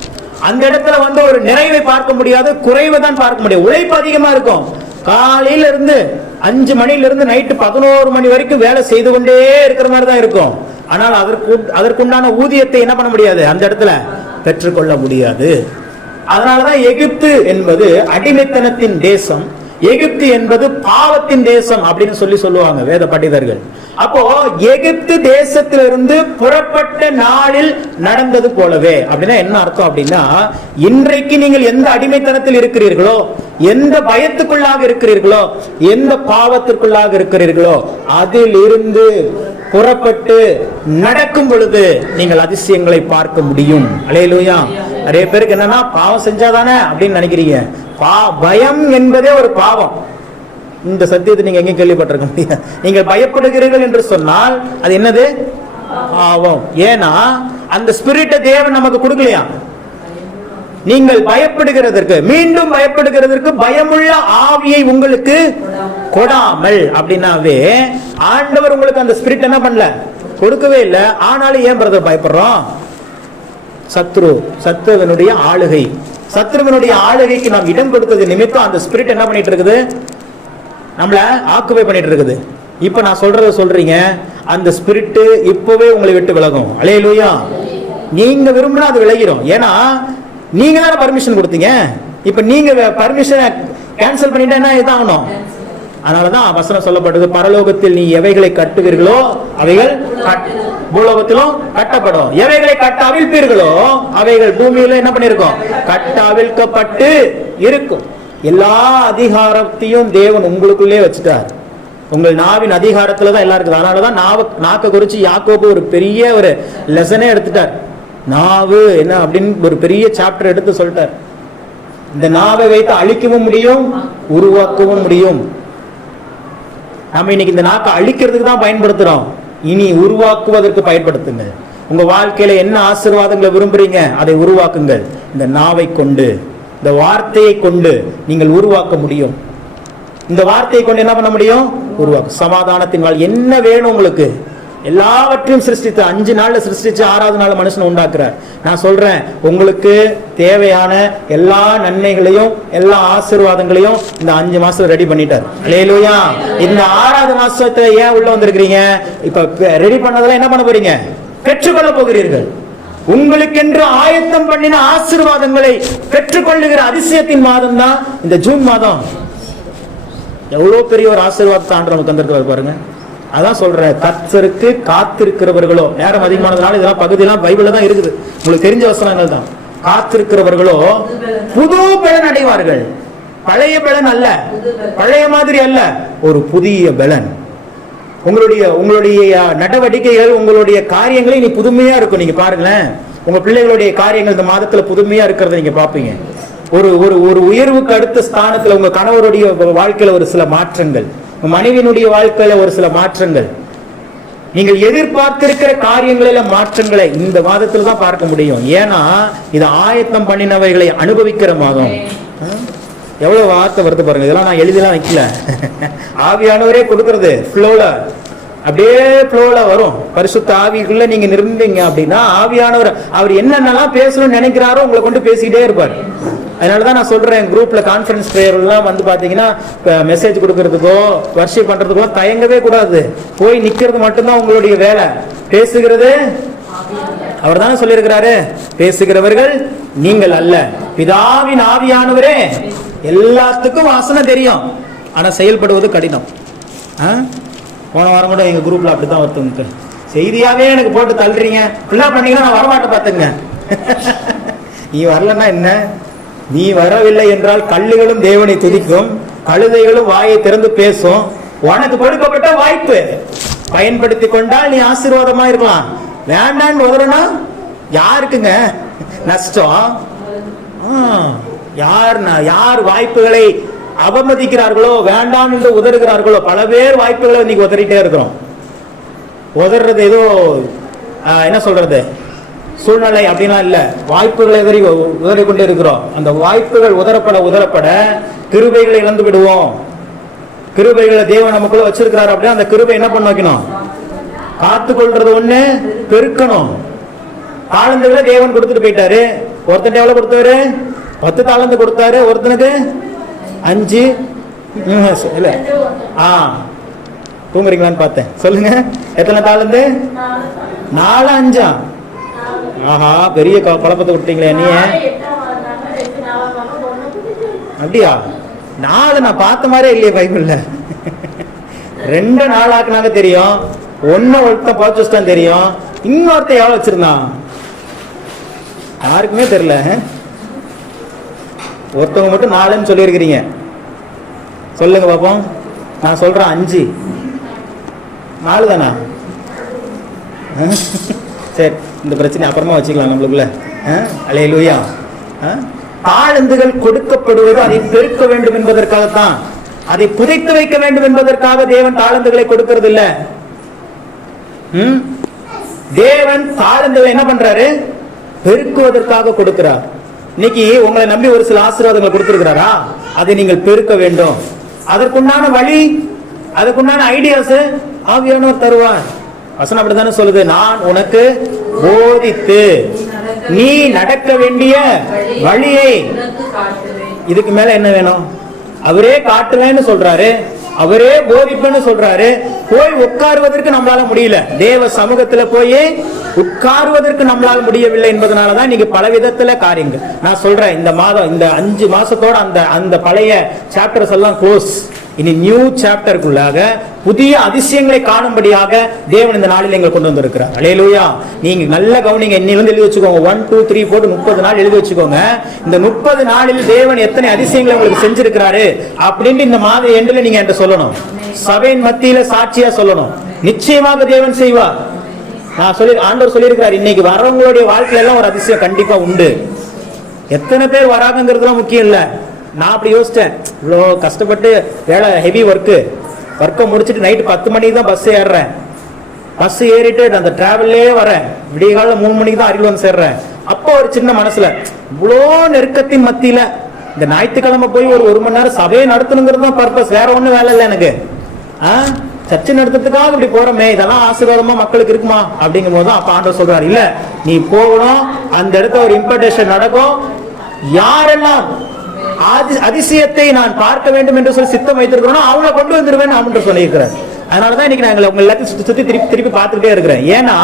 அந்த இடத்துல வந்து ஒரு நிறைவை பார்க்க முடியாது, குறைவை தான் பார்க்க முடியும். உழைப்பு அதிகமா இருக்கும். காலையில இருந்து 5 மணில இருந்து நைட்டு 11 மணி வரைக்கும் வேலை செய்து கொண்டே இருக்கிற மாதிரி தான் இருக்கும். ஆனால் அதற்குண்டான ஊதியத்தை என்ன பண்ண முடியாது, அந்த இடத்துல பெற்றுக்கொள்ள முடியாது. அதனாலதான் எகிப்து என்பது அடிமைத்தனத்தின் தேசம், எகிப்து என்பது பாவத்தின் தேசம் அப்படின்னு சொல்லுவாங்க வேத பண்டிதர்கள். அப்போ எகிப்து தேசத்திலிருந்து புறப்பட்ட நாளில் நடந்தது போலவே அப்படின்னா என்ன அர்த்தம் அப்படின்னா, இன்றைக்கு நீங்கள் எந்த அடிமைத்தனத்தில் இருக்கிறீர்களோ, எந்த பயத்துக்குள்ளாக இருக்கிறீர்களோ, எந்த பாவத்திற்குள்ளாக இருக்கிறீர்களோ, அதில் இருந்து புறப்பட்டு நடக்கும் பொழுது நீங்கள் அதிசயங்களை பார்க்க முடியும். அல்லேலூயா. நிறைய பேருக்கு என்னன்னா, பாவம் செஞ்சாதானே அப்படின்னு நினைக்கிறீங்க. பயம் என்பதே ஒரு பாவம். இந்த சத்தியத்தை நீங்க எங்க கேள்விப்பட்டிருக்க முடியாது. நீங்கள் பயப்படுகிறீர்கள் என்று சொன்னால் அது என்னது, பாவம். ஏன்னா அந்த ஸ்பிரிட்டை தேவன் நமக்கு கொடுக்கலையா. நீங்கள் பயப்படுகிறதற்கு, மீண்டும் பயப்படுகிறதற்கு பயமுள்ள ஆவியை உங்களுக்கு கொடாமல் அப்படின்னாவே ஆண்டவர் உங்களுக்கு அந்த ஸ்பிரிட் என்ன பண்ணல, கொடுக்கவே இல்லை. ஆனாலும் ஏன் பிரதர் பயப்படுறோம்? சத்ருவனுடைய ஆளுகை, சத்ருவனுடைய ஆளுகைக்கு நாம் இடம் கொடுத்தது நிமித்தம் அந்த ஸ்பிரிட் என்ன பண்ணிட்டு இருக்குது, நம்மள ஆக்குபை பண்ணிட்டு இருக்குது. இப்ப நான் சொல்றத சொல்றீங்க, அந்த ஸ்பிரிட் இப்பவே உங்களை விட்டு விலகும். அல்லேலூயா. நீங்க விரும்பினா அது விலகிடும். ஏன்னா நீங்க தானே பர்மிஷன் கொடுத்தீங்க. இப்ப நீங்க பர்மிஷன் கேன்சல் பண்ணிட்டா என்ன இதாகணும். அதனாலதான் வசனம் சொல்லப்பட்டது, பரலோகத்தில் நீ எவைகளை கட்டுவீர்களோ அவைகள் பூலோகத்திலும் கட்டப்படும், எவைகளை கட்டாவிழ்ப்பீர்களோ அவைகள் பூமியில என்ன பண்ணிருக்கும், கட்டாவிழ்க்கப்பட்டு இருக்கும். எல்லா அதிகாரத்தையும் தேவன் உங்களுக்குள்ளே வச்சுட்டார். உங்கள் நாவின் அதிகாரத்துல தான் எல்லாம் இருக்குது. அதனாலதான் நாக்க குறிச்சு யாக்கோபு ஒரு பெரிய ஒரு லெசனே எடுத்துட்டார். நாவு என்ன அப்படின்னு ஒரு பெரிய சாப்டர் எடுத்து சொல்லிட்டார். இந்த நாவை வைத்து அழிக்கவும் முடியும், உருவாக்கவும் முடியும். நம்ம இன்னைக்கு இந்த நாக்கை அழிக்கிறதுக்கு தான் பயன்படுத்துறோம், இனி உருவாக்குவதற்கு பயன்படுத்துங்க. உங்க வாழ்க்கையில என்ன ஆசீர்வாதங்களை விரும்புறீங்க அதை உருவாக்குங்கள். இந்த நாவை கொண்டு, இந்த வார்த்தையை கொண்டு நீங்கள் உருவாக்க முடியும். இந்த வார்த்தையை கொண்டு என்ன பண்ண முடியும், உருவாக்கும். சமாதானத்தின் வாழ் என்ன வேணும் உங்களுக்கு, எல்லாவற்றையும் சிருஷ்டித்து 5 நாள்ல சிருஷ்டிச்சு 6வது நாள் மனுஷனை உண்டாக்குறார். நான் சொல்றேன், உங்களுக்கு தேவையான எல்லா நன்மைகளையும் எல்லா ஆசீர்வாதங்களையும் இந்த 5 மாசத்துல ரெடி பண்ணிட்டார். அல்லேலூயா. இந்த 6வது மாசத்துல ஏன் உள்ள வந்திருக்கிறீங்க, இப்ப ரெடி பண்ணதெல்லாம் என்ன பண்ண போறீங்க, பெற்றுக்கொள்ள போகிறீர்கள். உங்களுக்கென்று ஆயத்தம் பண்ணின ஆசீர்வாதங்களை பெற்றுக்கொள்ளுகிற அதிசயத்தின் மாதம் தான் இந்த ஜூன் மாதம். எவ்வளவு பெரிய ஒரு ஆசீர்வாதத்தை ஆண்டு நமக்கு தந்திருக்கிறார் பாருங்க. அதான் சொல்றேன், கர்த்தருக்கு காத்திருக்கிறவர்களோ, நேரம் அதிகமானதுனால இதெல்லாம் பகுதியெல்லாம் பைபிள்ல தான் இருக்குது, உங்களுக்கு தெரிஞ்ச வசனங்கள் தான். காத்திருக்கிறவர்களோ புது பலன் அடைவார்கள். பழைய பலன் அல்ல, பழைய மாதிரி அல்ல, ஒரு புதிய பலன். உங்களுடைய நடவடிக்கைகள், உங்களுடைய காரியங்களே நீ புதுமையா இருக்கும். நீங்க பாருங்களேன், உங்க பிள்ளைகளுடைய காரியங்கள் இந்த மாதத்துல புதுமையா இருக்கிறத நீங்க பாப்பீங்க. ஒரு ஒரு உயர்வுக்கு அடுத்த ஸ்தானத்துல உங்க கணவருடைய வாழ்க்கையில ஒரு சில மாற்றங்கள், மனைவியினுடைய வாழ்க்கையில ஒரு சில மாற்றங்கள், நீங்கள் எதிர்பார்த்திருக்கிற காரியங்களில மாற்றங்களை இந்த மாதத்துல தான் பார்க்க முடியும். ஏன்னா இது ஆயத்தம் பண்ணினவைகளை அனுபவிக்கிற மாதம். எவ்வளவு வார்த்தை வருது பாருங்க. இதெல்லாம் நான் எழுதிலாம் வைக்கல, ஆவியானவரே கொடுக்கறது ஃப்ளோல, அப்படியே ஃப்ளோல வரும். பரிசுத்த ஆவிக்குள்ள நீங்க நிறுந்தீங்க அப்படின்னா ஆவியானவர் அவர் என்னென்னலாம் பேசணும்னு நினைக்கிறாரோ உங்களை கொண்டு பேசிக்கிட்டே இருப்பார். அதனாலதான் நான் சொல்றேன், குரூப்ல கான்ஃபரன்ஸ் பிரேயர் எல்லாம் வந்து பாத்தீங்கன்னா மெசேஜ் கொடுக்கறதுக்கோ வர்ஷிப் பண்றதுக்கோ தயங்கவே கூடாது. போய் நிக்கிறது மட்டும்தான் உங்களுடைய வேலை. பேசுகிறது அவர் தானே சொல்லியிருக்கிறாரு, பேசுகிறவர்கள் நீங்கள் அல்ல, பிதாவின் ஆவியானவரே. எல்லாத்துக்கும் வாசனை தெரியும், ஆனா செயல்படுவது கடினம். போன வாரம் கூட எங்க குரூப்ல அப்படித்தான் ஒருத்தவங்க செய்தியாவே எனக்கு போட்டு தள்ளுறீங்க, ஃபுல்லா பண்ணீங்கன்னா நான் வரமாட்டேன் பாத்துங்க. நீ வரலன்னா என்ன, நீ வரவில்லை என்றால் கல்லுகளும் தேவனை துதிக்கும், கழுதைகளும் வாயை திறந்து பேசும். உனக்கு கொடுக்கப்பட்ட வாய்ப்பு பயன்படுத்தி கொண்டால் நீ ஆசீர்வாதமா இருக்கலாம். வேண்டான்னு உதறனா யாருக்குங்க நஷ்டம்? யார் வாய்ப்புகளை அவமதிக்கிறார்களோ, வேண்டாம் என்று உதறுகிறார்களோ, பல பேர் வாய்ப்புகளை இன்னைக்கு உதறிட்டே இருக்கிறோம். உதறது ஏதோ என்ன சொல்றது சூழ்நிலை அப்படின்னா இல்ல, வாய்ப்புகளை உதறி கொண்டே இருக்கிறோம். அந்த வாய்ப்புகள் உதறப்பட கிருபைகளை இழந்து விடுவோம். கிருபைகளை தேவன் நமக்குள்ள வச்சிருக்கிறார் அப்படின்னா அந்த கிருபை என்ன பண்ண வைக்கணும், காத்து கொள்றது ஒண்ணு, பெருக்கணும். தாளந்துகளை தேவன் கொடுத்துட்டு போயிட்டாரு. ஒருத்தன் எவ்வளவு கொடுத்தாரு, 10 தாளந்து கொடுத்தாரு. ஒருத்தனுக்கு 5 இல்ல தூங்குறீங்களான்னு பார்த்தேன், சொல்லுங்க எத்தனை தாளந்து? 4 5 ஆஹா, பெரிய குழப்பத்தை விட்டீங்களே நீ. அப்படியா? 4 நான் பார்த்த மாதிரியே இல்லையே பைபிள்ல. 2 4 ஆக்குனாங்க தெரியும், 1 ஒருத்தன் பர்ச்சேஸ்தான் தெரியும், இன்னொருத்த எவ்வளவு வச்சிருந்தான் யாருக்குமே தெரியல. ஒருத்தவங்க மட்டும் 4ன்னு சொல்லியிருக்கிறீங்க. சொல்லுங்க பாப்போம். நான் சொல்றேன் 5. 4 தானா? சரி, இந்த பிரச்சனை அப்புறமா வச்சுக்கலாம் நம்மளுக்குள்ள. அல்லேலூயா. தாளந்துகள் கொடுக்கப்படுவது அதை பெருக்க வேண்டும் என்பதற்காகத்தான், அதை புதைத்து வைக்க வேண்டும் என்பதற்காக தேவன் தாளந்துகளை கொடுக்கிறது இல்ல. தேவன் தாளந்துகளை என்ன பண்றாரு? பெருக்குவதற்காக கொடுக்கிறார். இன்னைக்கு உங்களை நம்பி ஒரு சில ஆசீர்வாதங்களை கொடுத்திருக்கிறாரா? அதை நீங்கள் பெருக்க வேண்டும். அதற்குண்டான வழி, அதுக்குண்டான ஐடியாஸ் ஆவியானவர் தருவார். வசனம் அப்படித்தானே சொல்லுது, நான் உனக்கு போதித்து நீ நடக்க வேண்டிய வழியை. இதுக்கு மேல என்ன வேணும்? அவரே காட்டுவேன்னு சொல்றாரு, அவரே போதிப்புன்னு சொல்றாரு. போய் உட்காருவதற்கு நம்மளால முடியல, தேவ சமூகத்துல போய் உட்காருவதற்கு நம்மளால முடியவில்லை என்பதனாலதான் நீங்க பல விதத்துல காரியங்கள். நான் சொல்றேன், இந்த மாதம், இந்த 5 மாசத்தோட அந்த பழைய சாப்டர்ஸ் எல்லாம் க்ளோஸ். இனி நியூ சாப்டருக்குள்ளாக புதிய அதிசயங்களை காணும்படியாக தேவன் இந்த நாளில் எங்களை கொண்டு வந்திருக்கிறார். அல்லேலூயா. நீங்க நல்ல கவனிங்க, இன்னிலிருந்து எழுதி வச்சுக்கோங்க. 1 2 3 4 30 நாள் எழுதி வச்சுக்கோங்க. இந்த 30 நாளில் தேவன் எத்தனை அதிசயங்களை உங்களுக்கு செஞ்சிருக்கிறாரு அப்படின்னு இந்த மாத எண்டில் நீங்க என்கிட்ட சொல்லணும். சபையின் மத்தியில சாட்சியா சொல்லணும். நிச்சயமாக தேவன் செய்வார். நான் சொல்லி, ஆண்டவர் சொல்லியிருக்கிறார், இன்னைக்கு வரவங்களுடைய வாழ்க்கையில எல்லாம் ஒரு அதிசயம் கண்டிப்பா உண்டு. எத்தனை பேர் வராங்கிறதுலாம் முக்கியம் இல்ல. நான் அப்படி யோசிச்சேன், இவ்வளோ கஷ்டப்பட்டு வேலை, ஹெவி ஒர்க்கை முடிச்சுட்டு நைட்டு 10 மணிக்கு தான் பஸ் ஏறுறேன். பஸ் ஏறிட்டு அந்த டிராவல்லே வரேன், விடிய காலையில் 3 மணிக்கு தான் அருகில் வந்து சேர்றேன். அப்போ ஒரு சின்ன மனசுல, இவ்வளோ நெருக்கத்தின் மத்தியில இந்த ஞாயிற்றுக்கிழமை போய் ஒரு மணி நேரம் சபையை நடத்தணுங்கிறது தான் பர்பஸ், வேற ஒன்றும் வேலை இல்லை எனக்கு. சர்ச்சை நடத்துறதுக்காக இப்படி போறோமே, இதெல்லாம் ஆசீர்வாதமா மக்களுக்கு இருக்குமா அப்படிங்கும் போது அப்ப ஆண்டவர் சொல்றாரு, இல்ல நீ போகணும், அந்த இடத்துல ஒரு இம்பர்டேஷன் நடக்கும். யாரெல்லாம் அதிசயத்தை நான் பார்க்க வேண்டும் என்று சொல்லி சித்தம் வைத்திருக்கிறோம் அவங்களை கொண்டு வந்துருவேன் அப்படின்னு சொல்லியிருக்கிறார். அதனாலதான் இன்னைக்கு நான் உங்க எல்லாத்தையும் சுத்தி திருப்பி பார்த்துக்கிட்டே இருக்கிறேன். ஏன்னா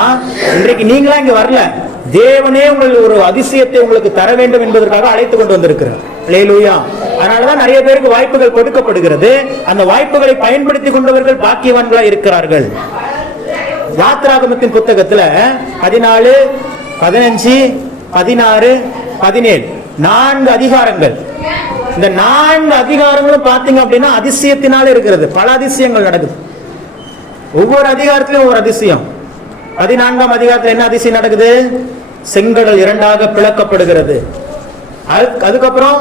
இன்றைக்கு நீங்களா இங்க வரல, தேவனே உங்களுக்கு ஒரு அதிசயத்தை உங்களுக்கு தர வேண்டும் என்பதற்காக அழைத்து கொண்டு வந்திருக்கிறார். அல்லேலூயா. அதனாலதான் நிறைய பேருக்கு வாய்ப்புகள் கொடுக்கப்படுகிறது. அந்த வாய்ப்புகளை பயன்படுத்தி கொண்டவர்கள் பாக்கியவான்களா இருக்கிறார்கள். யாத்திராகமத்தின் புத்தகத்துல 14 15 16 17 4 அதிகாரங்கள். இந்த 4 அதிகாரங்களும் பாத்தீங்க அப்படின்னா அதிசயத்தினால இருக்கிறது. பல அதிசயங்கள் நடக்குது. ஒவ்வொரு அதிகாரத்திலும் ஒவ்வொரு அதிசயம். 14ஆம் அதிகாரத்தில் என்ன அதிசயம் நடக்குது? செங்கடல் 2ஆக பிளக்கப்படுகிறது. அதுக்கப்புறம்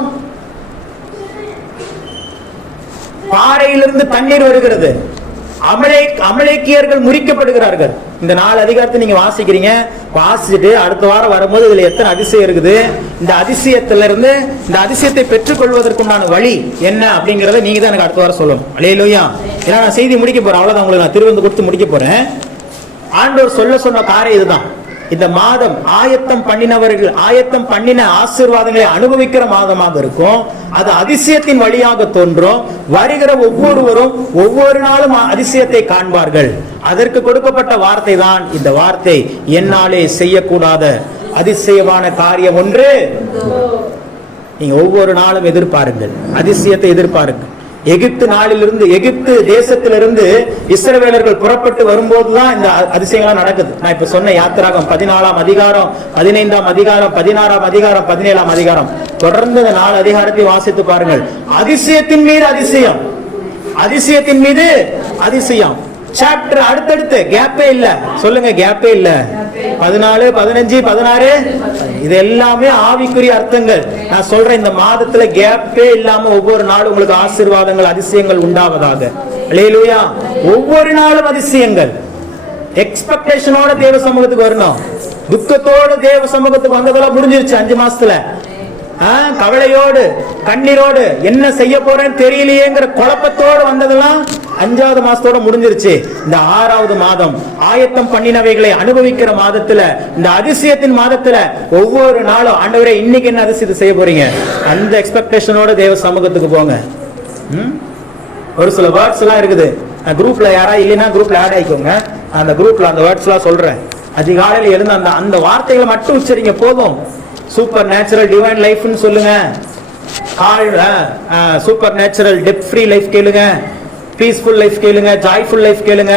பாறையிலிருந்து தண்ணீர் வருகிறது. அமலேக்கியர்கள் முறிக்கப்படுகிறார்கள். இந்த 4 அதிகாரத்தை நீங்க வாசிக்கிறீங்க. வாசிச்சுட்டு அடுத்த வாரம் வரும்போது இதுல எத்தனை அதிசயம் இருக்குது, இந்த அதிசயத்திலிருந்து இந்த அதிசயத்தை பெற்றுக் கொள்வதற்குண்டான வழி என்ன அப்படிங்கறத நீங்க தான் எனக்கு அடுத்த வாரம் சொல்லணும். அல்லேலூயா. ஏன்னா நான் செய்தி முடிக்க போறேன், அவ்வளவுதான். உங்களுக்கு நான் திருவந்து கொடுத்து முடிக்க போறேன். ஆண்டவர் சொன்ன காரியம் இதுதான். இந்த மாதம் ஆயத்தம் பண்ணின ஆசீர்வாதங்களை அனுபவிக்கிற மாதமாக இருக்கும். அது அதிசயத்தின் வழியாக தோன்றும். வருகிற ஒவ்வொருவரும் ஒவ்வொரு நாளும் அதிசயத்தை காண்பார்கள். அதற்கு கொடுக்கப்பட்ட வார்த்தை தான் இந்த வார்த்தை, என்னாலே செய்யக்கூடாத அதிசயமான காரியம் ஒன்று. நீங்க ஒவ்வொரு நாளும் எதிர்பாருங்கள், அதிசயத்தை எதிர்பாருங்கள். எகிப்து தேசத்திலிருந்து இஸ்ரவேலர்கள் புறப்பட்டு வரும்போதுதான் இந்த அதிசயங்கள்லாம் நடக்குது. நான் இப்ப சொன்ன யாத்திராகம் 14ஆம் அதிகாரம், 15ஆம் அதிகாரம், 16ஆம் அதிகாரம், 17ஆம் அதிகாரம், தொடர்ந்து இந்த 4 அதிகாரத்தை வாசித்து பாருங்கள். அதிசயத்தின் மீது அதிசயம், அதிசயத்தின் மீது அதிசயம். சாப்டர் அடுத்தடுத்து கேப்பே இல்ல. சொல்லுங்க, கேப்பே இல்ல. 14 15 16 இது எல்லாமே ஆவிக்குரிய அர்த்தங்கள். நான் சொல்றேன், இந்த மாதத்துல கேப்பே இல்லாம ஒவ்வொரு நாளும் உங்களுக்கு ஆசீர்வாதங்கள் அதிசயங்கள் உண்டாவதாக. அல்லேலூயா. ஒவ்வொரு நாளும் அதிசயங்கள். எக்ஸ்பெக்டேஷனோட தேவ சமூகத்துக்கு வரணும். துக்கத்தோடு தேவ சமூகத்துக்கு வந்ததெல்லாம் முடிஞ்சிருச்சு 5 மாசத்துல. கவலையோடு கண்ணீரோடு என்ன செய்ய போறேன்னு தெரியலையேங்கிற குழப்பத்தோடு வந்ததெல்லாம் 5வது மாசத்தோட முடிஞ்சிருச்சு. இந்த 6வது மாதம் ஆயத்தம் பண்ணினவைகளை அனுபவிக்கிற மாதத்துல, இந்த அதிசயத்தின் மாதத்துல ஒவ்வொரு நாளும் ஆண்டவரே இன்னைக்கு என்ன அதிசயத்தை செய்ய போறீங்க, அந்த எக்ஸ்பெக்டேஷனோட தேவ சமூகத்துக்கு போங்க. ஒரு சில வேர்ட்ஸ் எல்லாம் இருக்குது. குரூப்ல யாரா இல்லைன்னா குரூப்ல ஆட் ஆயிக்கோங்க. அந்த குரூப்ல அந்த வேர்ட்ஸ் எல்லாம் சொல்றேன். அதிகாலையில் எழுந்து அந்த அந்த வார்த்தைகளை மட்டும் உச்சரிங்க போதும். சூப்பர் நேச்சுரல் டிவைன் லைஃப்னு சொல்லுங்க, super natural depth free life கேளுங்க, பீஸ்ஃபுல் லைஃப் கேளுங்க, ஜாய்ஃபுல் லைஃப் கேளுங்க,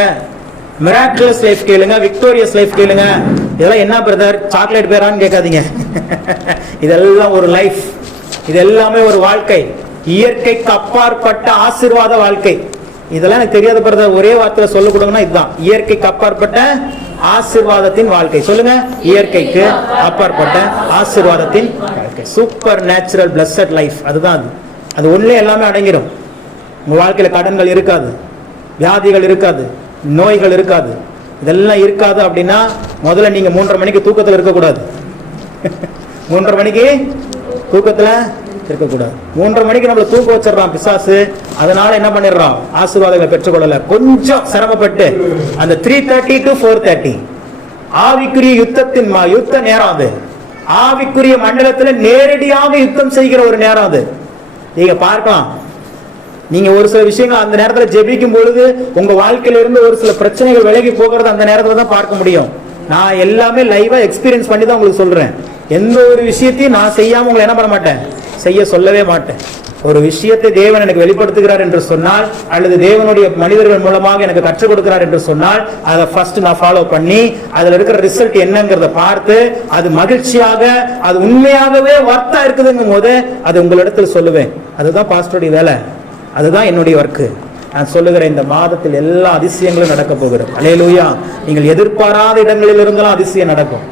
மிராக்குலஸ் லைஃப் கேளுங்க, விக்டோரியஸ் லைஃப் கேளுங்க. இதெல்லாம் என்ன பிரதர் சாக்லேட் பேரான்னு கேட்காதீங்க. இதெல்லாம் ஒரு லைஃப், இது எல்லாமே ஒரு வாழ்க்கை, இயற்கைக்கு அப்பாற்பட்ட ஆசீர்வாத வாழ்க்கை. இதெல்லாம் எனக்கு தெரியாத பிரதர், ஒரே வார்த்தையில சொல்ல கொடுங்கன்னா இதுதான், இயற்கைக்கு அப்பாற்பட்ட ஆசீர்வாதத்தின் வாழ்க்கை. சொல்லுங்க, இயற்கைக்கு அப்பாற்பட்ட ஆசீர்வாதத்தின் வாழ்க்கை, சூப்பர் நேச்சுரல் பிளஸட் லைஃப். அதுதான் அது. அது ஒண்ணே எல்லாமே அடங்கிடும். உங்க வாழ்க்கையில கடன்கள் இருக்காது, வியாதிகள் இருக்காது, நோய்கள் இருக்காது. இதெல்லாம் இருக்காது அப்படின்னா முதல்ல நீங்க 3:30 மணிக்கு தூக்கத்தில் இருக்கக்கூடாது. 3:30 மணிக்கு தூக்கத்துல இருக்கக்கூடாது. 3:30 மணிக்கு நம்மள தூக்க வச்சிடறான் பிசாசு. அதனால என்ன பண்ணிடுறான், ஆசீர்வாதங்களை பெற்றுக்கொள்ளல. கொஞ்சம் சிரமப்பட்டு அந்த 3:30 to 4:30 ஆவிக்குரிய யுத்தத்தின் யுத்த நேரம் அது. ஆவிக்குரிய மண்டலத்துல நேரடியாக யுத்தம் செய்கிற ஒரு நேரம் அது. நீங்க பார்க்கலாம், நீங்க ஒரு சில விஷயங்கள் அந்த நேரத்துல ஜெபிக்கும் பொழுது உங்க வாழ்க்கையில இருந்து ஒரு சில பிரச்சனைகள் விலகி போகிறது அந்த நேரத்துல தான் பார்க்க முடியும். நான் எல்லாமே லைவா எக்ஸ்பீரியன்ஸ் பண்ணி தான் உங்களுக்கு சொல்றேன். எந்த ஒரு விஷயத்தையும் நான் செய்யாம உங்களை என்ன பண்ண மாட்டேன், செய்ய சொல்லவே மாட்டேன். ஒரு விஷயத்தை தேவன் எனக்கு வெளிப்படுத்துகிறார் என்று சொன்னால், அல்லது தேவனுடைய மனிதர்கள் மூலமாக எனக்கு கற்றுக் கொடுக்கிறார் என்று சொன்னால், அதை ஃபர்ஸ்ட் நான் ஃபாலோ பண்ணி அதுல இருக்கிற ரிசல்ட் என்னங்கிறத பார்த்து அது மகிழ்ச்சியாக, அது உண்மையாகவே வர்த்தா இருக்குதுங்கும் போது அது உங்களிடத்தில் சொல்லுவேன். அதுதான் பாஸ்டருடைய வேலை, அதுதான் என்னுடைய ஒர்க்கு. நான் சொல்லுகிற இந்த மாதத்தில் எல்லா அதிசயங்களும் நடக்க போகிறது. அல்லேலூயா. நீங்கள் எதிர்பாராத இடங்களில் இருந்தாலும் அதிசயம் நடக்கும்.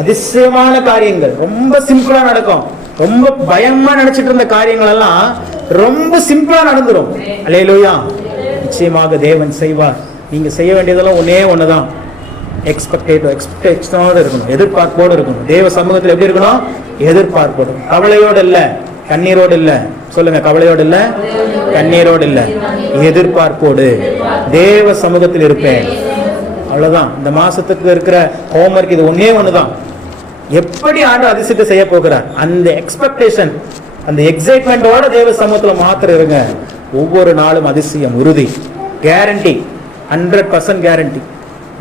அதிசயமான காரியங்கள் ரொம்ப சிம்பிளா நடக்கும். ரொம்ப பயமா நினைச்சிட்டு இருந்த காரியங்கள் எல்லாம் ரொம்ப சிம்பிளா நடந்துரும். அல்லேலூயா. நிச்சயமாக தேவன் செய்வார். நீங்க செய்ய வேண்டியதெல்லாம் ஒண்ணுதான், எக்ஸ்பெக்டேஷனோட இருக்கணும், எதிர்பார்ப்போடு இருக்கணும். தேவ சமூகத்தில் எப்படி இருக்கணும், எதிர்பார்ப்போடு, கவலையோடு இல்ல, கண்ணீரோடு இல்ல. சொல்லுங்க, கவலையோடு இல்ல, கண்ணீரோடு இல்ல, எதிர்பார்ப்போடு தேவ சமூகத்தில் இருப்பேன். அவ்வளவுதான். இந்த மாசத்துக்கு இருக்கிற ஹோம்வொர்க் இது ஒண்ணுதான். எப்படி ஆண்டவர் அதிசயத்தை செய்ய போகிறார், அந்த எக்ஸ்பெக்டேஷன், அந்த எக்ஸைட்மெண்டோட தேவ சமூகத்துல மாத்திரம் இருங்க. ஒவ்வொரு நாளும் அதிசயம் உறுதி, கேரண்டி, 100% கேரண்டி.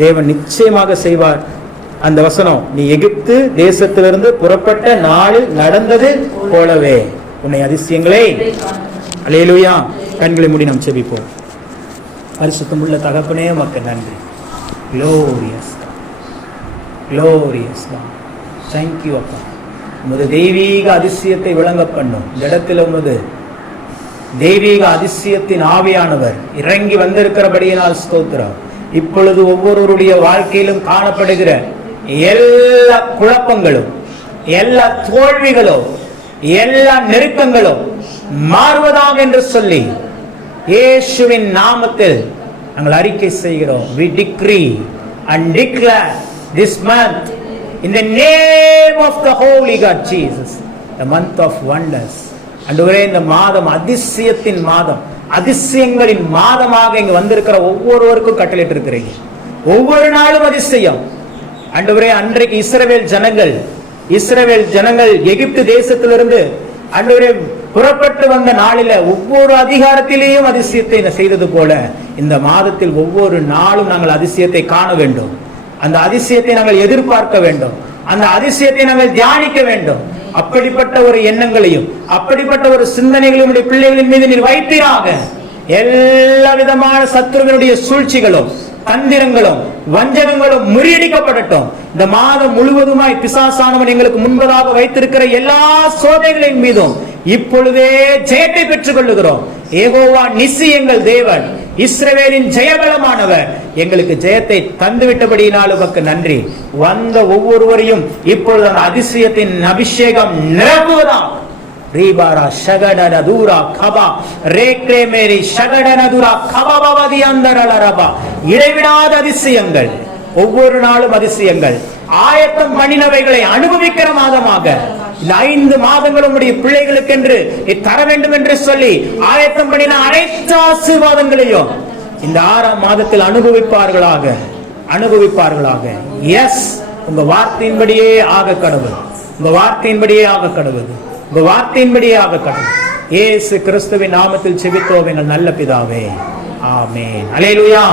தேவன் நிச்சயமாக செய்வார். அந்த வசனம், நீ எகிப்து தேசத்திலிருந்து புறப்பட்ட நாளில் நடந்தது போலவே உன்னை அதிசயங்களே. அல்லேலூயா. கண்களை மூடி நாம் செபிப்போம். பரிசுத்தமுள்ள தகப்பனே உமக்கு நன்றி. க்ளோரியஸ் க்ளோரியஸ் Thank you அப்பா. உமது தெய்வீக அதிசயத்தை விளங்க பண்ணும் இந்த இடத்துல உமது தெய்வீக அதிசயத்தின் ஆவியானவர் இறங்கி வந்திருக்கிறபடியினால் ஸ்தோத்திரம். இப்பொழுது ஒவ்வொருவருடைய வாழ்க்கையிலும் காணப்படுகிற எல்லா குழப்பங்களும், எல்லா தோல்விகளும், எல்லா நெருக்கங்களும் மாறுவதாக என்று சொல்லி இயேசுவின் நாமத்தில் நாங்கள் அறிக்கை செய்கிறோம். We decree and declare this month in the name of the Holy God Jesus, the month of wonders. ஆண்டவரே, இந்த மாதம் அதிசயத்தின் மாதம், அதிசயங்களின் மாதமாக இங்கு வந்திருக்கிற ஒவ்வொருவருக்கும் கட்டளையிட்டு இருக்கிறீங்க. ஒவ்வொரு நாளும் அதிசயம். ஆண்டவரே, அன்றைக்கு இஸ்ரவேல் ஜனங்கள் எகிப்து தேசத்திலிருந்து ஆண்டவரே புறப்பட்டு வந்த நாளில ஒவ்வொரு அதிகாரத்திலேயும் அதிசயத்தை செய்தது போல இந்த மாதத்தில் ஒவ்வொரு நாளும் நாங்கள் அதிசயத்தை காண வேண்டும். அந்த அதிசயத்தை நாங்கள் எதிர்பார்க்க வேண்டும். அந்த அதிசயத்தை நாங்கள் தியானிக்க வேண்டும். அப்படிப்பட்ட ஒரு எண்ணங்களையும் அப்படிப்பட்ட ஒரு சிந்தனைகளையும் பிள்ளைகளின் மீது நீர் வைப்பீராக. எல்லா விதமான சத்துருவினுடைய சூழ்ச்சிகளும் தந்திரங்களும் வஞ்சகங்களும் முறியடிக்கப்படட்டும். இந்த மாதம் முழுவதுமாய் பிசாசானவன் எங்களுக்கு முன்பதாக வைத்திருக்கிற எல்லா சோதனைகளின் மீதும் இப்பொழுதே ஜெயத்தை பெற்றுக் கொள்ளுகிறோம். யெகோவா நிசி எங்கள் தேவன், இஸ்ரவேலின் ஜெயபலமானவர், எங்களுக்கு ஜெயத்தை தந்துவிட்டபடியினால் உமக்கு நன்றி. வந்த ஒவ்வொருவரையும் இப்பொழுது அந்த அதிசயத்தின் அபிஷேகம் நிரப்புவதா. ரீபாரா ஷகடன தூரா கபா ரேக்ரே மேரி ஷகடன தூரா கபாபவதி அந்தரலரபா. இடைவிடாத அதிசயங்கள், ஒவ்வொரு நாளும் அதிசயங்கள், ஆயத்தம் பண்ணினவைகளை அனுபவிக்கிற மாதமாக இந்த 5 மாதங்களும் உடைய பிள்ளைகளுக்கு என்று தர வேண்டும் என்று சொல்லி ஆயத்தம் பண்ணின அனைத்து ஆசீர்வாதங்களையும் இந்த 6ஆம் மாதத்தில் அனுபவிப்பார்களாக. எஸ், உங்க வார்த்தையின்படியே ஆக கடவுள், உங்க வார்த்தையின்படியே ஆக கடவுள், உங்க வார்த்தையின்படியே ஆக கடவுள். இயேசு கிறிஸ்துவின் நாமத்தில் செபித்தோம் எங்கள் நல்ல பிதாவே. ஆமென். அல்லேலூயா.